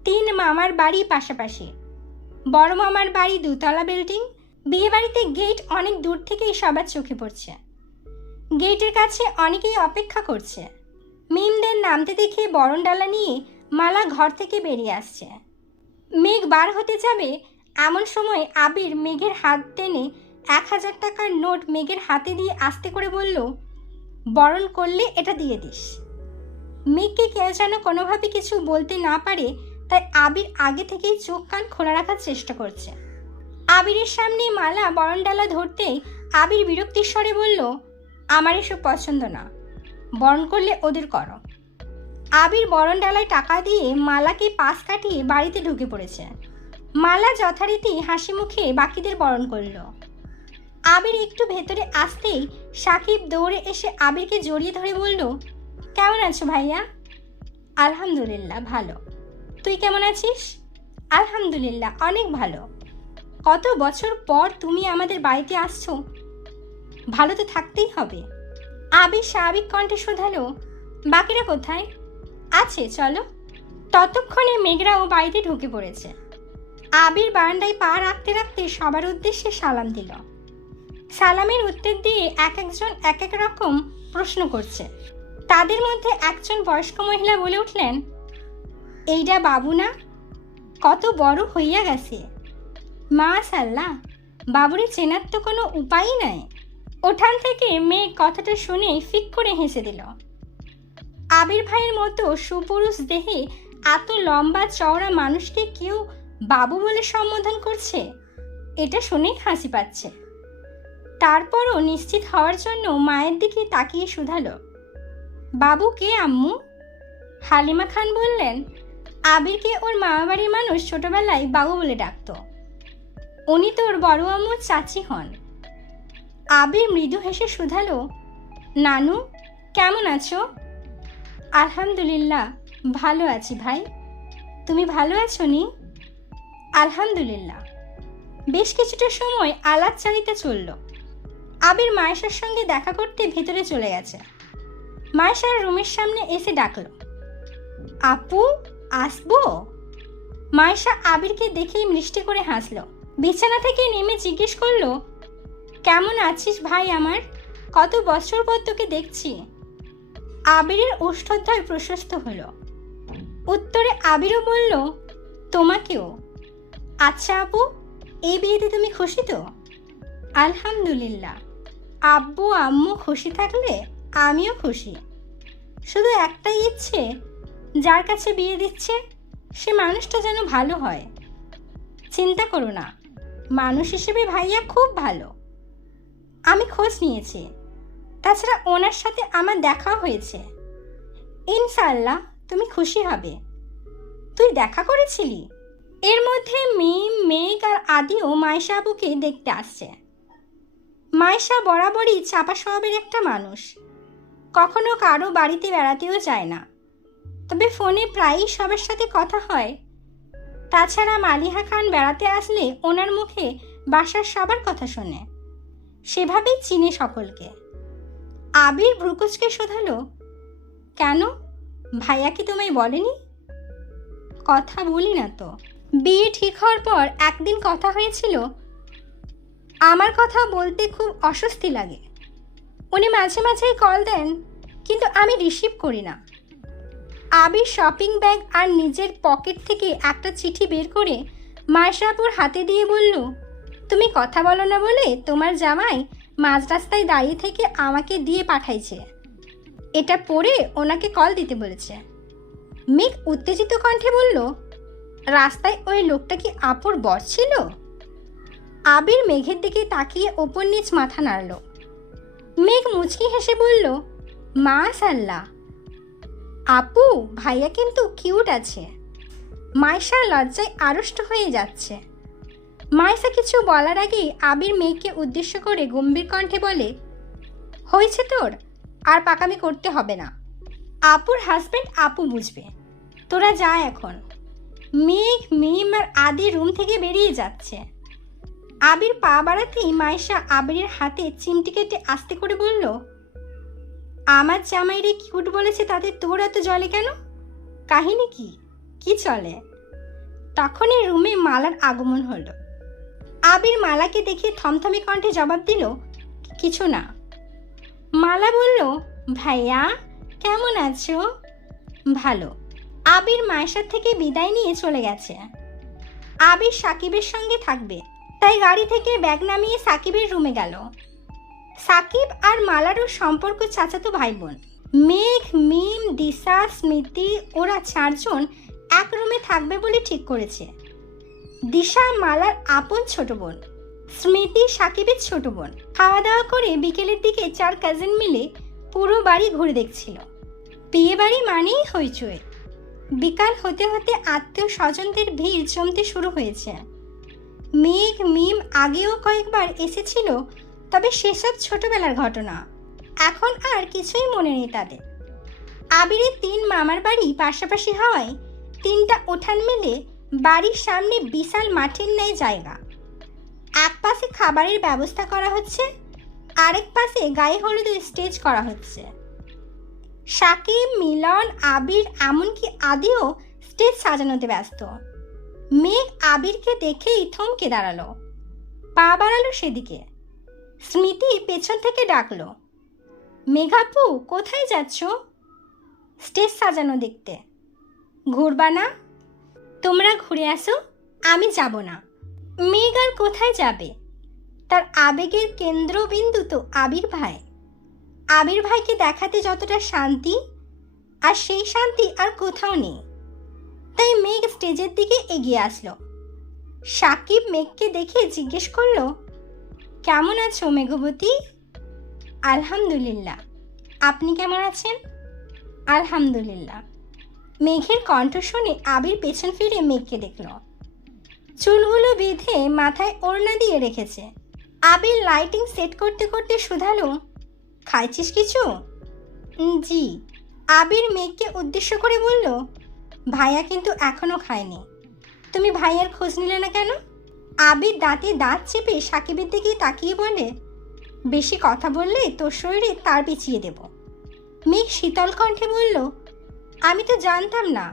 3 মামার বাড়ি পাশাপাশি। বড় মামার বাড়ি 2 তলা বিল্ডিং। বিয়ে বাড়িতে গেট অনেক দূর থেকেই সবার চোখে পড়ছে। গেটের কাছে অনেকেই অপেক্ষা করছে। মিমদের নামতে দেখে বরণডালা নিয়ে মালা ঘর থেকে বেরিয়ে আসছে। মেঘ বার হতে যাবে এমন সময় আবির মেঘের হাত টেনে 1000 টাকার নোট মেঘের হাতে দিয়ে আস্তে করে বলল, বরণ করলে এটা দিয়ে দিস। মেঘকে কেউ যেন কোনোভাবে কিছু বলতে না পারে, তাই আবির আগে থেকেই চোখ কান খোলা রাখার চেষ্টা করছে। আবিরের সামনে মালা বরণডালা ধরতেই আবির বিরক্তির স্বরে বলল, আমার এসব পছন্দ না, বরণ করলে ওদের করো। আবির বরণডালায় টাকা দিয়ে মালাকে পাশ কাটিয়ে বাড়িতে ঢুকে পড়েছে। মালা যথারীতি হাসি মুখে বাকিদের বরণ করল। আবির একটু ভেতরে আসতেই সাকিব দৌড়ে এসে আবিরকে জড়িয়ে ধরে বলল, কেমন আছো ভাইয়া? আলহামদুলিল্লাহ ভালো। তুই কেমন আছিস? আলহামদুলিল্লাহ অনেক ভালো। কত বছর পর তুমি আমাদের বাড়িতে আসছো, ভালো তো থাকতেই হবে। আবির স্বাভাবিক কণ্ঠে শোধালো, বাকিরা কোথায়? আছে, চলো। ততক্ষণে মেঘরাও বাড়িতে ঢুকে পড়েছে। আবির বারান্দায় পা রাখতে রাখতে সবার উদ্দেশ্যে সালাম দিল। সালামের উত্তর দিয়ে এক একজন এক এক রকম প্রশ্ন করছে। তাদের মধ্যে একজন বয়স্ক মহিলা বলে উঠলেন, এইটা বাবু না? কত বড় হইয়া গেছে, মাশাআল্লাহ, বাবুরে চেনার তো কোনো উপায়ই নাই। ওঠান থেকে মেয়ে কথাটা শুনে ফিক করে হেসে দিল। আবির ভাইয়ের মতো সুপুরুষ দেহে এত লম্বা চওড়া মানুষকে কেউ বাবু বলে সম্বোধন করছে, এটা শুনেই হাসি পাচ্ছে। তারপরও নিশ্চিত হওয়ার জন্য মায়ের দিকে তাকিয়ে শুধালো, বাবু কে আম্মু? হালিমা খান বললেন, আবিরকে ওর মামাবাড়ির মানুষ ছোটবেলায় বাবু বলে ডাকত, উনি তোর বড় আম্মুর চাচি হন। আবির মৃদু হেসে শুধালো, নানু কেমন আছো? আলহামদুলিল্লাহ ভালো আছি ভাই, তুমি ভালো আছো নি? আলহামদুলিল্লাহ। বেশ কিছুটা সময় আলাপচারিতা চলল। আবির মায়েশার সঙ্গে দেখা করতে ভেতরে চলে গেছে। মায়েশার রুমের সামনে এসে ডাকলো, আপু আসবো? মায়েশা আবিরকে দেখেই মিষ্টি করে হাসলো। বিছানা থেকে নেমে জিজ্ঞেস করলো, কেমন আছিস ভাই আমার? কত বছর পর তোকে দেখছি। আবিরের ওষ্ঠোদ্বয় প্রশস্ত হলো। উত্তরে আবিরও বলল, তোমাকেও। আচ্ছা আপু, এই বিয়েতে তুমি খুশি তো? আলহামদুলিল্লাহ, আব্বু আম্মু খুশি থাকলে আমিও খুশি। শুধু একটাই ইচ্ছে, যার কাছে বিয়ে দিচ্ছে সে মানুষটা যেন ভালো হয়। চিন্তা করো না, মানুষ হিসেবে ভাইয়া খুব ভালো। আমি খোঁজ নিয়েছি, তাছাড়া ওনার সাথে আমার দেখা হয়েছে। ইনশাআল্লাহ তুমি খুশি হবে। তুই দেখা করেছিলি? এর মধ্যে মিম, মেঘ আর আদিও মায়েশা আবুকে দেখতে আসছে। মায়েশা বরাবরই চাপা স্বভাবের একটা মানুষ, কখনো কারো বাড়িতে বেড়াতেও যায় না, তবে ফোনে প্রায়ই সবার সাথে কথা হয়। তাছাড়া মালিহা খান বেড়াতে আসলে ওনার মুখে বাসার সবার কথা শোনে, সেভাবেই চিনে সকলকে। আবির ভ্রুকুচকে শোধালো, কেন, ভাইয়া কি তোমায় বলেনি? কথা বলি না তো। বিয়ে ঠিক হওয়ার পর একদিন কথা হয়েছিল। আমার কথা বলতে খুব অস্বস্তি লাগে। উনি মাঝে মাঝেই কল দেন, কিন্তু আমি রিসিভ করি না। আবির শপিং ব্যাগ আর নিজের পকেট থেকে একটা চিঠি বের করে মায়েশাপুর হাতে দিয়ে বলল, তুমি কথা বলো না বলে তোমার জামাই মাঝ রাস্তায় দাঁড়িয়ে থেকে আমাকে দিয়ে পাঠাইছে। এটা পড়ে ওনাকে কল দিতে বলেছে। মেঘ উত্তেজিত কণ্ঠে বলল, রাস্তায় ওই লোকটা কি আপুর বর ছিল? আবির মেঘের দিকে তাকিয়ে ওপর নিচ মাথা নাড়ল। মেঘ মুচকি হেসে বলল, মাশাআল্লাহ, আপু ভাইয়া কিন্তু কিউট আছে। মায়েশা লজ্জায় আড়ষ্ট হয়ে যাচ্ছে। মায়েশা কিছু বলার আগেই আবির মেঘকে উদ্দেশ্য করে গম্ভীর কণ্ঠে বলে, হয়েছে তোর, আর পাকামি করতে হবে না। আপুর হাজবেন্ড আপু বুঝবে, তোরা যা এখন। মেঘ, মিম আর আদি রুম থেকে বেরিয়ে যাচ্ছে। আবির পা বাড়াতেই মায়েশা আবিরের হাতে চিমটি কেটে আস্তে করে বলল, আমার জামাইরে কিউট বলেছে, তাতে তোর এত জলে কেন? কাহিনী কি, কি চলে? তখনই রুমে মালার আগমন হলো। আবির মালাকে দেখে থমথমে কণ্ঠে জবাব দিল, কিছু না। মালা বলল, ভাইয়া কেমন আছো? ভালো। আবির মায়েশার থেকে বিদায় নিয়ে চলে গেছে। আবির সাকিবের সঙ্গে থাকবে, তাই গাড়ি থেকে ব্যাগ নামিয়ে সাকিবের রুমে গেল। সাকিব আর মালারও সম্পর্ক চাচাতো ভাই বোন। মেঘ, মিম, দিশা, স্মৃতি ওরা চারজন এক রুমে থাকবে বলে ঠিক করেছে। দিশা মালার আপন ছোট বোন, স্মৃতি সাকিবের ছোট বোন। খাওয়া দাওয়া করে বিকেলের দিকে চার কাজিন মিলে পুরো বাড়ি ঘুরে দেখছিল। বিয়ে বাড়ি মানেই হইচই। বিকাল হতে হতে আত্মীয় স্বজনদের ভিড় জমতে শুরু হয়েছে। মেঘ, মিম আগেও কয়েকবার এসেছিল, তবে সেসব ছোটবেলার ঘটনা, এখন আর কিছুই মনে নেই তাদের। আবিরের 3 মামার বাড়ি পাশাপাশি হওয়ায় 3টা উঠান মিলে বাড়ির সামনে বিশাল মাঠের ন্যায় জায়গা। এক পাশে খাবারের ব্যবস্থা করা হচ্ছে, আরেক পাশে গায়ে হলুদের স্টেজ করা হচ্ছে। সাকিব, মিলন, আবির এমনকি আদিও স্টেজ সাজানোতে ব্যস্ত। মেঘ আবিরকে দেখেই থমকে দাঁড়ালো, পা বাড়ালো সেদিকে। স্মৃতি পেছন থেকে ডাকলো, মেঘাপু কোথায় যাচ্ছ? স্টেজ সাজানো দেখতে। ঘুরবা না? তোমরা ঘুরে আসো, আমি যাব না। মেঘ আর কোথায় যাবে? তার আবেগের কেন্দ্রবিন্দু তো আবির ভাই। আবির ভাইকে দেখাতে যতটা শান্তি, আর সেই শান্তি আর কোথাও নেই। তাই মেঘ স্টেজের দিকে এগিয়ে আসলো। সাকিব মেঘকে দেখে জিজ্ঞেস করলো, কেমন আছো মেঘবতী? আলহামদুলিল্লাহ, আপনি কেমন আছেন? আলহামদুলিল্লাহ। মেঘের কণ্ঠ শুনে আবির পেছন ফিরে মেঘকে দেখল। চুলগুলো বেঁধে মাথায় ওড়না দিয়ে রেখেছে। আবির লাইটিং সেট করতে করতে শুধালো, খাইছিস কিছু? জি। আবির মেঘকে উদ্দেশ্য করে বলল, ভাইয়া কিন্তু এখনো খায়নি। তুমি ভাইয়ার খোঁজ নিলে না কেন? আবির দাঁতে দাঁত চেপে সাকিবের দিকে তাকিয়ে বলে, বেশি কথা বললে তোর শরীরে তার পিছিয়ে দেব। মেঘ শীতল কণ্ঠে বলল, আমি তো জানতাম না।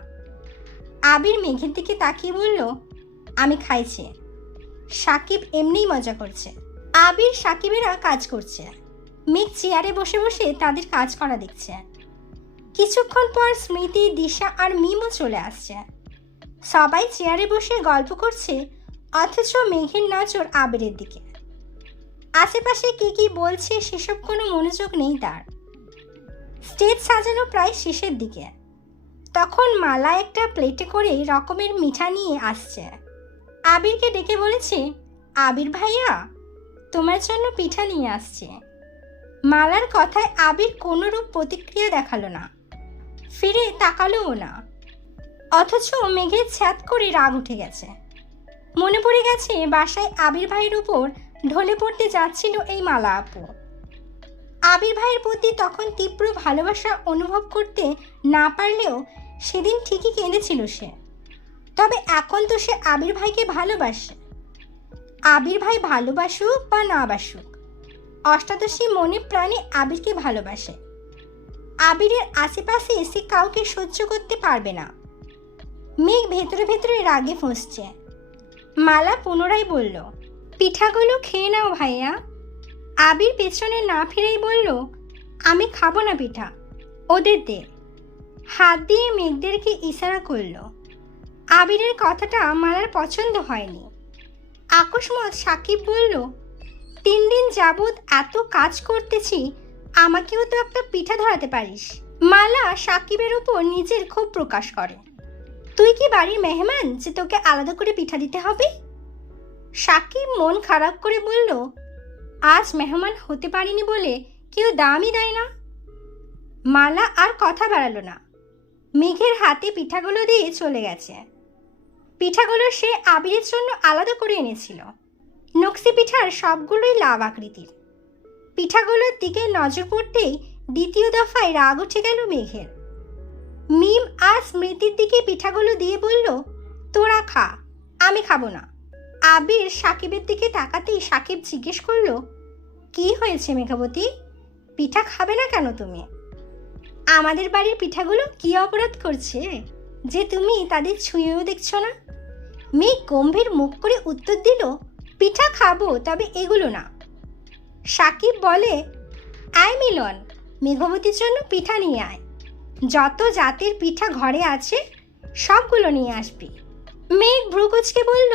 আবির মেঘের দিকে তাকিয়ে বলল, আমি খাইছি। সাকিব এমনিই মজা করছে। আবির সাকিবেরা কাজ করছে। মেঘ চেয়ারে বসে বসে তাদের কাজ করা দেখছে। কিছুক্ষণ পর স্মৃতি, দিশা আর মিমও চলে আসছে। সবাই চেয়ারে বসে গল্প করছে, অথচ মেঘের নজর আবিরের দিকে। আশেপাশে কে কি বলছে সেসব কোনো মনোযোগ নেই তার। স্টেজ সাজানো প্রায় শেষের দিকে। তখন মালা একটা প্লেটে করে রকমের মিঠা নিয়ে আসছে। আবিরকে ডেকে বলেছে, আবির ভাইয়া তোমার জন্য পিঠা নিয়ে আসছে। মালার কথায় আবির কোনোরূপ প্রতিক্রিয়া দেখালো না, ফিরে তাকালোও না। অথচ মেঘের ছ্যাদ করে রাগ উঠে গেছে। মনে পড়ে গেছে বাসায় আবির ভাইয়ের উপর ঢলে পড়তে যাচ্ছিল এই মালা আপু। আবির ভাইয়ের প্রতি তখন তীব্র ভালোবাসা অনুভব করতে না পারলেও সেদিন ঠিকই কেঁদেছিল সে। তবে এখন তো সে আবির ভাইকে ভালোবাসে। আবির ভাই ভালোবাসুক বা না বাসুক, অষ্টাদশী মনে প্রাণে আবিরকে ভালোবাসে। আবিরের আশেপাশে এসে কাউকে সহ্য করতে পারবে না। মেঘ ভেতরে ভেতরে রাগে ফুঁসছে। মালা পুনরায় বলল, পিঠাগুলো খেয়ে নাও ভাইয়া। আবির পেছনে না ফিরেই বলল, আমি খাবো না পিঠা, ওদের দে। হাত দিয়ে মেঘদেরকে ইশারা করল। আবিরের কথাটা মালার পছন্দ হয়নি। আকস্মাৎ সাকিব বলল, 3 দিন যাবৎ এত কাজ করতেছি, আমাকেও তো একটা পিঠা ধরাতে পারিস। মালা সাকিবের উপর নিজের ক্ষোভ প্রকাশ করে। তুই কি বাড়ির মেহমান যে তোকে আলাদা করে পিঠা দিতে হবে? সাকিব মন খারাপ করে বলল, আজ মেহমান হতে পারিনি বলে কেউ দামই দেয় না। মালা আর কথা বাড়ালো না। মেঘের হাতে পিঠাগুলো দিয়ে চলে গেছে। পিঠাগুলো সে আবিরের জন্য আলাদা করে এনেছিল। নকশি পিঠার সবগুলোই লাভ আকৃতির। পিঠাগুলোর দিকে নজর পড়তেই দ্বিতীয় দফায় রাগ উঠে গেল মেঘের। মিম আর স্মৃতির দিকে পিঠাগুলো দিয়ে বলল, তোরা খা, আমি খাবো না। আবির সাকিবের দিকে তাকাতেই সাকিব জিজ্ঞেস করলো, কি হয়েছে মেঘাবতী, পিঠা খাবে না কেন তুমি? আমাদের বাড়ির পিঠাগুলো কি অপরাধ করছে যে তুমি তাদের ছুঁয়েও দেখছো না? মেঘ গম্ভীর মুখ করে উত্তর দিল, পিঠা খাবো, তবে এগুলো না। সাকিব বলে, আয় মিলন, মেঘাবতীর জন্য পিঠা নিয়ে আয়। যত জাতের পিঠা ঘরে আছে সবগুলো নিয়ে আসবি। মেঘ ভ্রুকুচকে বলল,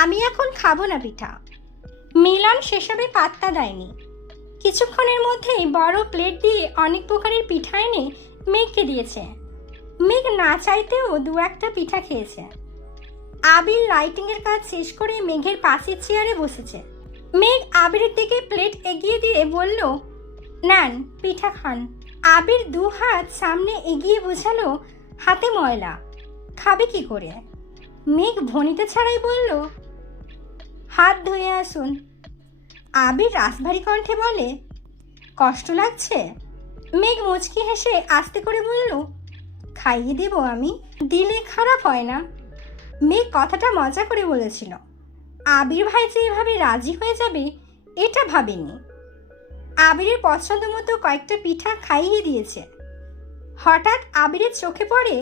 আমি এখন খাবো না পিঠা। মিলন সেসবে পাত্তা দেয়নি। কিছুক্ষণের মধ্যেই বড় প্লেট দিয়ে অনেক প্রকারের পিঠা এনে মেঘকে দিয়েছে। মেঘ না চাইতেও 2-1টা পিঠা খেয়েছে। আবির লাইটিংয়ের কাজ শেষ করে মেঘের পাশের চেয়ারে বসেছে। মেঘ আবিরের দিকে প্লেট এগিয়ে দিয়ে বলল, নেন পিঠা খান। আবির 2 হাত সামনে এগিয়ে বোঝালো, হাতে ময়লা, খাবে কি করে? মেঘ ভনিতে ছাড়াই বলল, হাত ধুয়ে আসুন। আবির রাসভারী কণ্ঠে বলে, কষ্ট লাগছে? মেঘ মুচকি হেসে আস্তে করে বলল, খাইয়ে দেব আমি, দিলে খারাপ হয় না। মেঘ কথাটা মজা করে বলেছিল। আবির ভাই যে এভাবে রাজি হয়ে যাবে এটা ভাবেনি। আবিরের পছন্দ মতো কয়েকটা পিঠা খাইয়ে দিয়েছে। হঠাৎ আবিরের চোখে পড়ে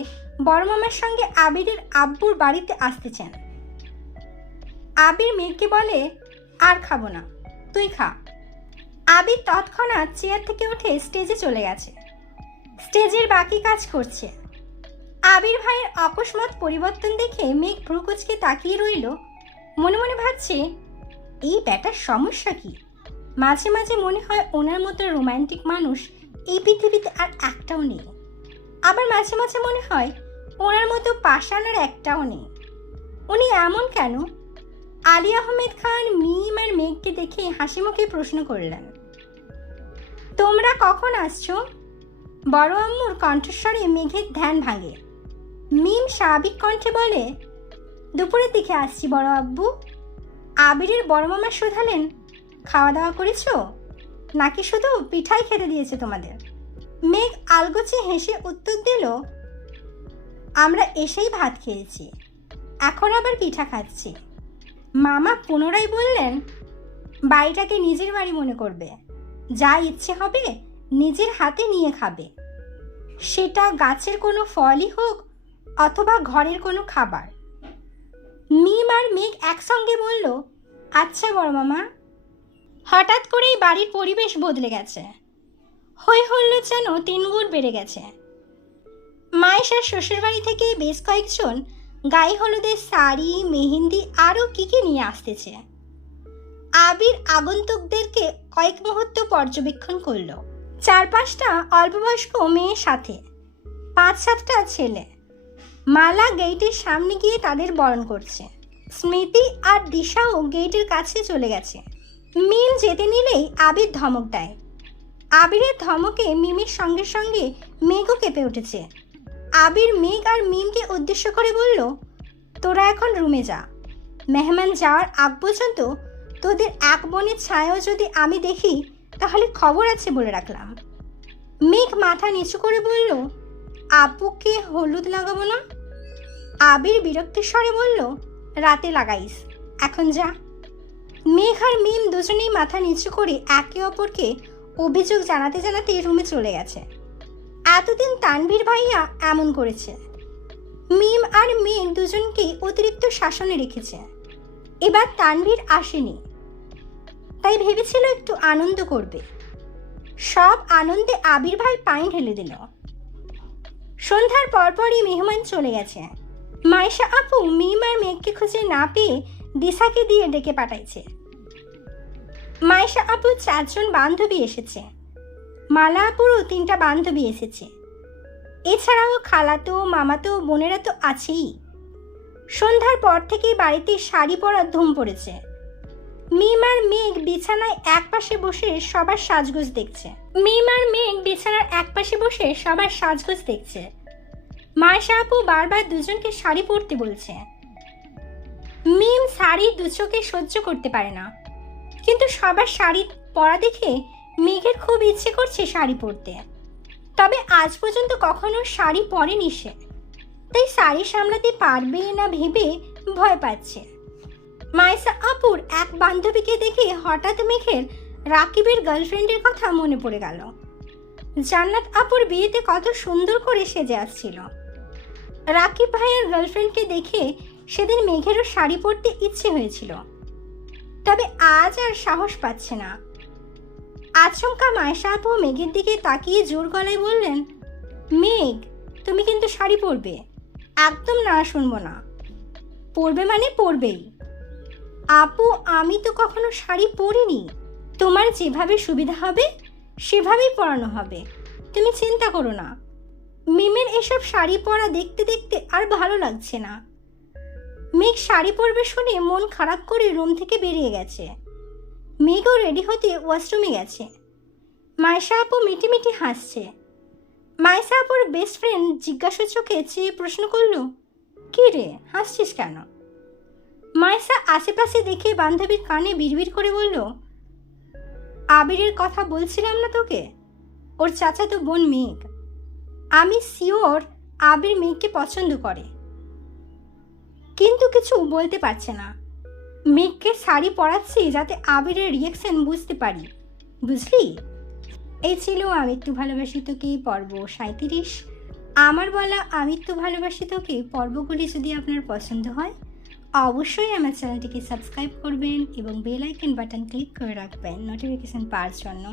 বড় মামার সঙ্গে আবিরের আব্বুর বাড়িতে আসতে চান। আবির মেঘকে বলে, আর খাবো না, তুই খা। আবির তৎক্ষণাৎ চেয়ার থেকে উঠে স্টেজে চলে গেছে। স্টেজের বাকি কাজ করছে। আবির ভাইয়ের অকস্মাৎ পরিবর্তন দেখে মেঘ ভ্রুকুচকে তাকিয়ে রইল। মনে মনে ভাবছে, এই ব্যাটার সমস্যা কি? মাঝে মাঝে মনে হয় ওনার মতো রোমান্টিক মানুষ এই পৃথিবীতে আর একটাও নেই। আবার মাঝে মাঝে মনে হয় ওনার মতো পাষাণ আর একটাও নেই। উনি এমন কেন? আলী আহমেদ খান মিম আর মেঘকে দেখে হাসি মুখে প্রশ্ন করলেন, তোমরা কখন আসছো? বড় আম্মুর কণ্ঠস্বরে মেঘের ধ্যান ভাঙে। মিম স্বাভাবিক কণ্ঠে বলে, দুপুরের দিকে আসছি বড় আব্বু। আবিরের বড় মামা শুধালেন, খাওয়া দাওয়া করেছো নাকি শুধু পিঠাই খেতে দিয়েছে তোমাদের? মেঘ আলগোছে হেসে উত্তর দিল, আমরা এসেই ভাত খেয়েছি, এখন আবার পিঠা খাচ্ছি। মামা পুনরায় বললেন, বাড়িটাকে নিজের বাড়ি মনে করবে, যা ইচ্ছে হবে নিজের হাতে নিয়ে খাবে, সেটা গাছের কোনো ফলই হোক অথবা ঘরের কোনো খাবার। মিম আর মেঘ একসঙ্গে বলল, আচ্ছা বড় মামা। হঠাৎ করেই বাড়ির পরিবেশ বদলে গেছে। হই হল্লোড় যেন 3 গুণ বেড়ে গেছে। মায়েশার শ্বশুরবাড়ি থেকে বেশ কয়েকজন গায়ে হলুদের শাড়ি, মেহেন্দি আরও কি নিয়ে আসতেছে। আবির আগন্তুকদেরকে কয়েক মুহূর্ত পর্যবেক্ষণ করল। 4-5টা অল্পবয়স্ক মেয়ের সাথে 5-7টা ছেলে। মালা গেটের সামনে গিয়ে তাদের বরণ করছে। স্মৃতি আর দিশাও গেটের কাছে চলে গেছে। মিম যেতে নিলেই আবির ধমক দেয়। আবিরের ধমকে মিমের সঙ্গে সঙ্গে মেঘও কেঁপে উঠেছে। আবির মেঘ আর মিমকে উদ্দেশ্য করে বলল, তোরা এখন রুমে যা। মেহমান যাওয়ার আগ পর্যন্ত তোদের এক বোনের ছায়াও যদি আমি দেখি তাহলে খবর আছে বলে রাখলাম। মেঘ মাথা নিচু করে বলল, আব্বুকে হলুদ লাগাবো না? আবির বিরক্তির স্বরে বলল, রাতে লাগাইস, এখন যা। মেঘ আর মিম দুজনেই মাথা নিচু করে একে অপরকে অভিযোগ জানাতে জানাতে রুমে চলে গেছে। এতদিন তানভীর ভাইয়া এমন করেছে, মিম আর মেঘ দুজনকেই অতিরিক্ত শাসনে রেখেছে। এবার তানভীর আসেনি, তাই ভেবেছিল একটু আনন্দ করবে। সব আনন্দে আবির ভাই পানি ঢেলে দিল। সন্ধ্যার পরপরই মেহমান চলে গেছে। মাইশা আপু মিম আর মেঘকে খুঁজে না পেয়ে দিশাকে দিয়ে ডেকে পাঠাইছে। মাইশা আপুর 4 জন বান্ধবী এসেছে, মালা আপুরও 3টা বান্ধবী এসেছে, এছাড়াও খালাতো মামাতো বোনেরা তো আছেই। সন্ধ্যার পর থেকেই বাড়িতে শাড়ি পরার ধুম পড়েছে। মিম আর মেঘ বিছানায় একপাশে বসে সবার সাজগোজ দেখছে। মায়েশা আপু বারবার দুজনকে শাড়ি পরতে বলছে। মিম শাড়ি দু চোখে সহ্য করতে পারে না, কিন্তু সবার শাড়ি পরা দেখে মেঘের খুব ইচ্ছে করছে শাড়ি পরতে। তবে আজ পর্যন্ত কখনো শাড়ি পরেনি সে, তাই শাড়ি সামলাতে পারবে না ভেবে ভয় পাচ্ছে। মায়েশা আপুর এক বান্ধবীকে দেখে হঠাৎ মেঘের রাকিবের গার্লফ্রেন্ডের কথা মনে পড়ে গেল। জান্নাত আপুর বিয়েতে কত সুন্দর করে সেজে আসছিল। রাকিব ভাইয়ের গার্লফ্রেন্ডকে দেখে সেদিন মেঘেরও শাড়ি পরতে ইচ্ছে হয়েছিল, তবে আজ আর সাহস পাচ্ছে না। আচমকা মায়েশা আপু মেঘের দিকে তাকিয়ে জোর গলায় বললেন, মেঘ তুমি কিন্তু শাড়ি পরবে, একদম না শুনবো না। পরবে মানে পরবেই। আপু আমি তো কখনো শাড়ি পরিনি, তোমার যেভাবে সুবিধা হবে সেভাবেই পরানো হবে, তুমি চিন্তা করো না। মিমের এসব শাড়ি পরা দেখতে দেখতে আর ভালো লাগছে না। মেঘ শাড়ি পরবে শুনে মন খারাপ করে রুম থেকে বেরিয়ে গেছে। মেঘও রেডি হতে ওয়াশরুমে গেছে। মায়েশা আপু মিটিমিটি হাসছে। মায়েশা আপুর বেস্ট ফ্রেন্ড জিজ্ঞাসা চোখে চেয়ে প্রশ্ন করলো, কি রে হাসছিস কেন? মায়েশা আশেপাশে দেখে বান্ধবীর কানে বিড়বিড় করে বলল, আবিরের কথা বলছিলাম না তোকে, ওর চাচাতো বোন মেঘ। আমি শিওর আবির মেঘকে পছন্দ করে, কিন্তু কিছু বলতে পারছে না। মেঘকে শাড়ি পরাচ্ছি যাতে আবিরের রিয়াকশন বুঝতে পারি, বুঝলি? এই ছিল আমিত্তু ভালোবাসি তোকে পর্ব 37। আমার বলা আমিত্তু ভালোবাসি তোকে পর্বগুলি যদি আপনার পছন্দ হয় অবশ্যই আমার চ্যানেলটিকে সাবস্ক্রাইব করবেন এবং বেল আইকন বাটন ক্লিক করে রাখবেন নোটিফিকেশান পাওয়ার জন্য।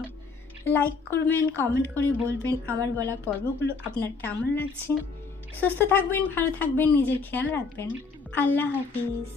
লাইক করবেন, কমেন্ট করে বলবেন আমার বলা পর্বগুলো আপনার কেমন লাগছে। সুস্থ থাকবেন, ভালো থাকবেন, নিজের খেয়াল রাখবেন। আল্লাহ হাফিজ।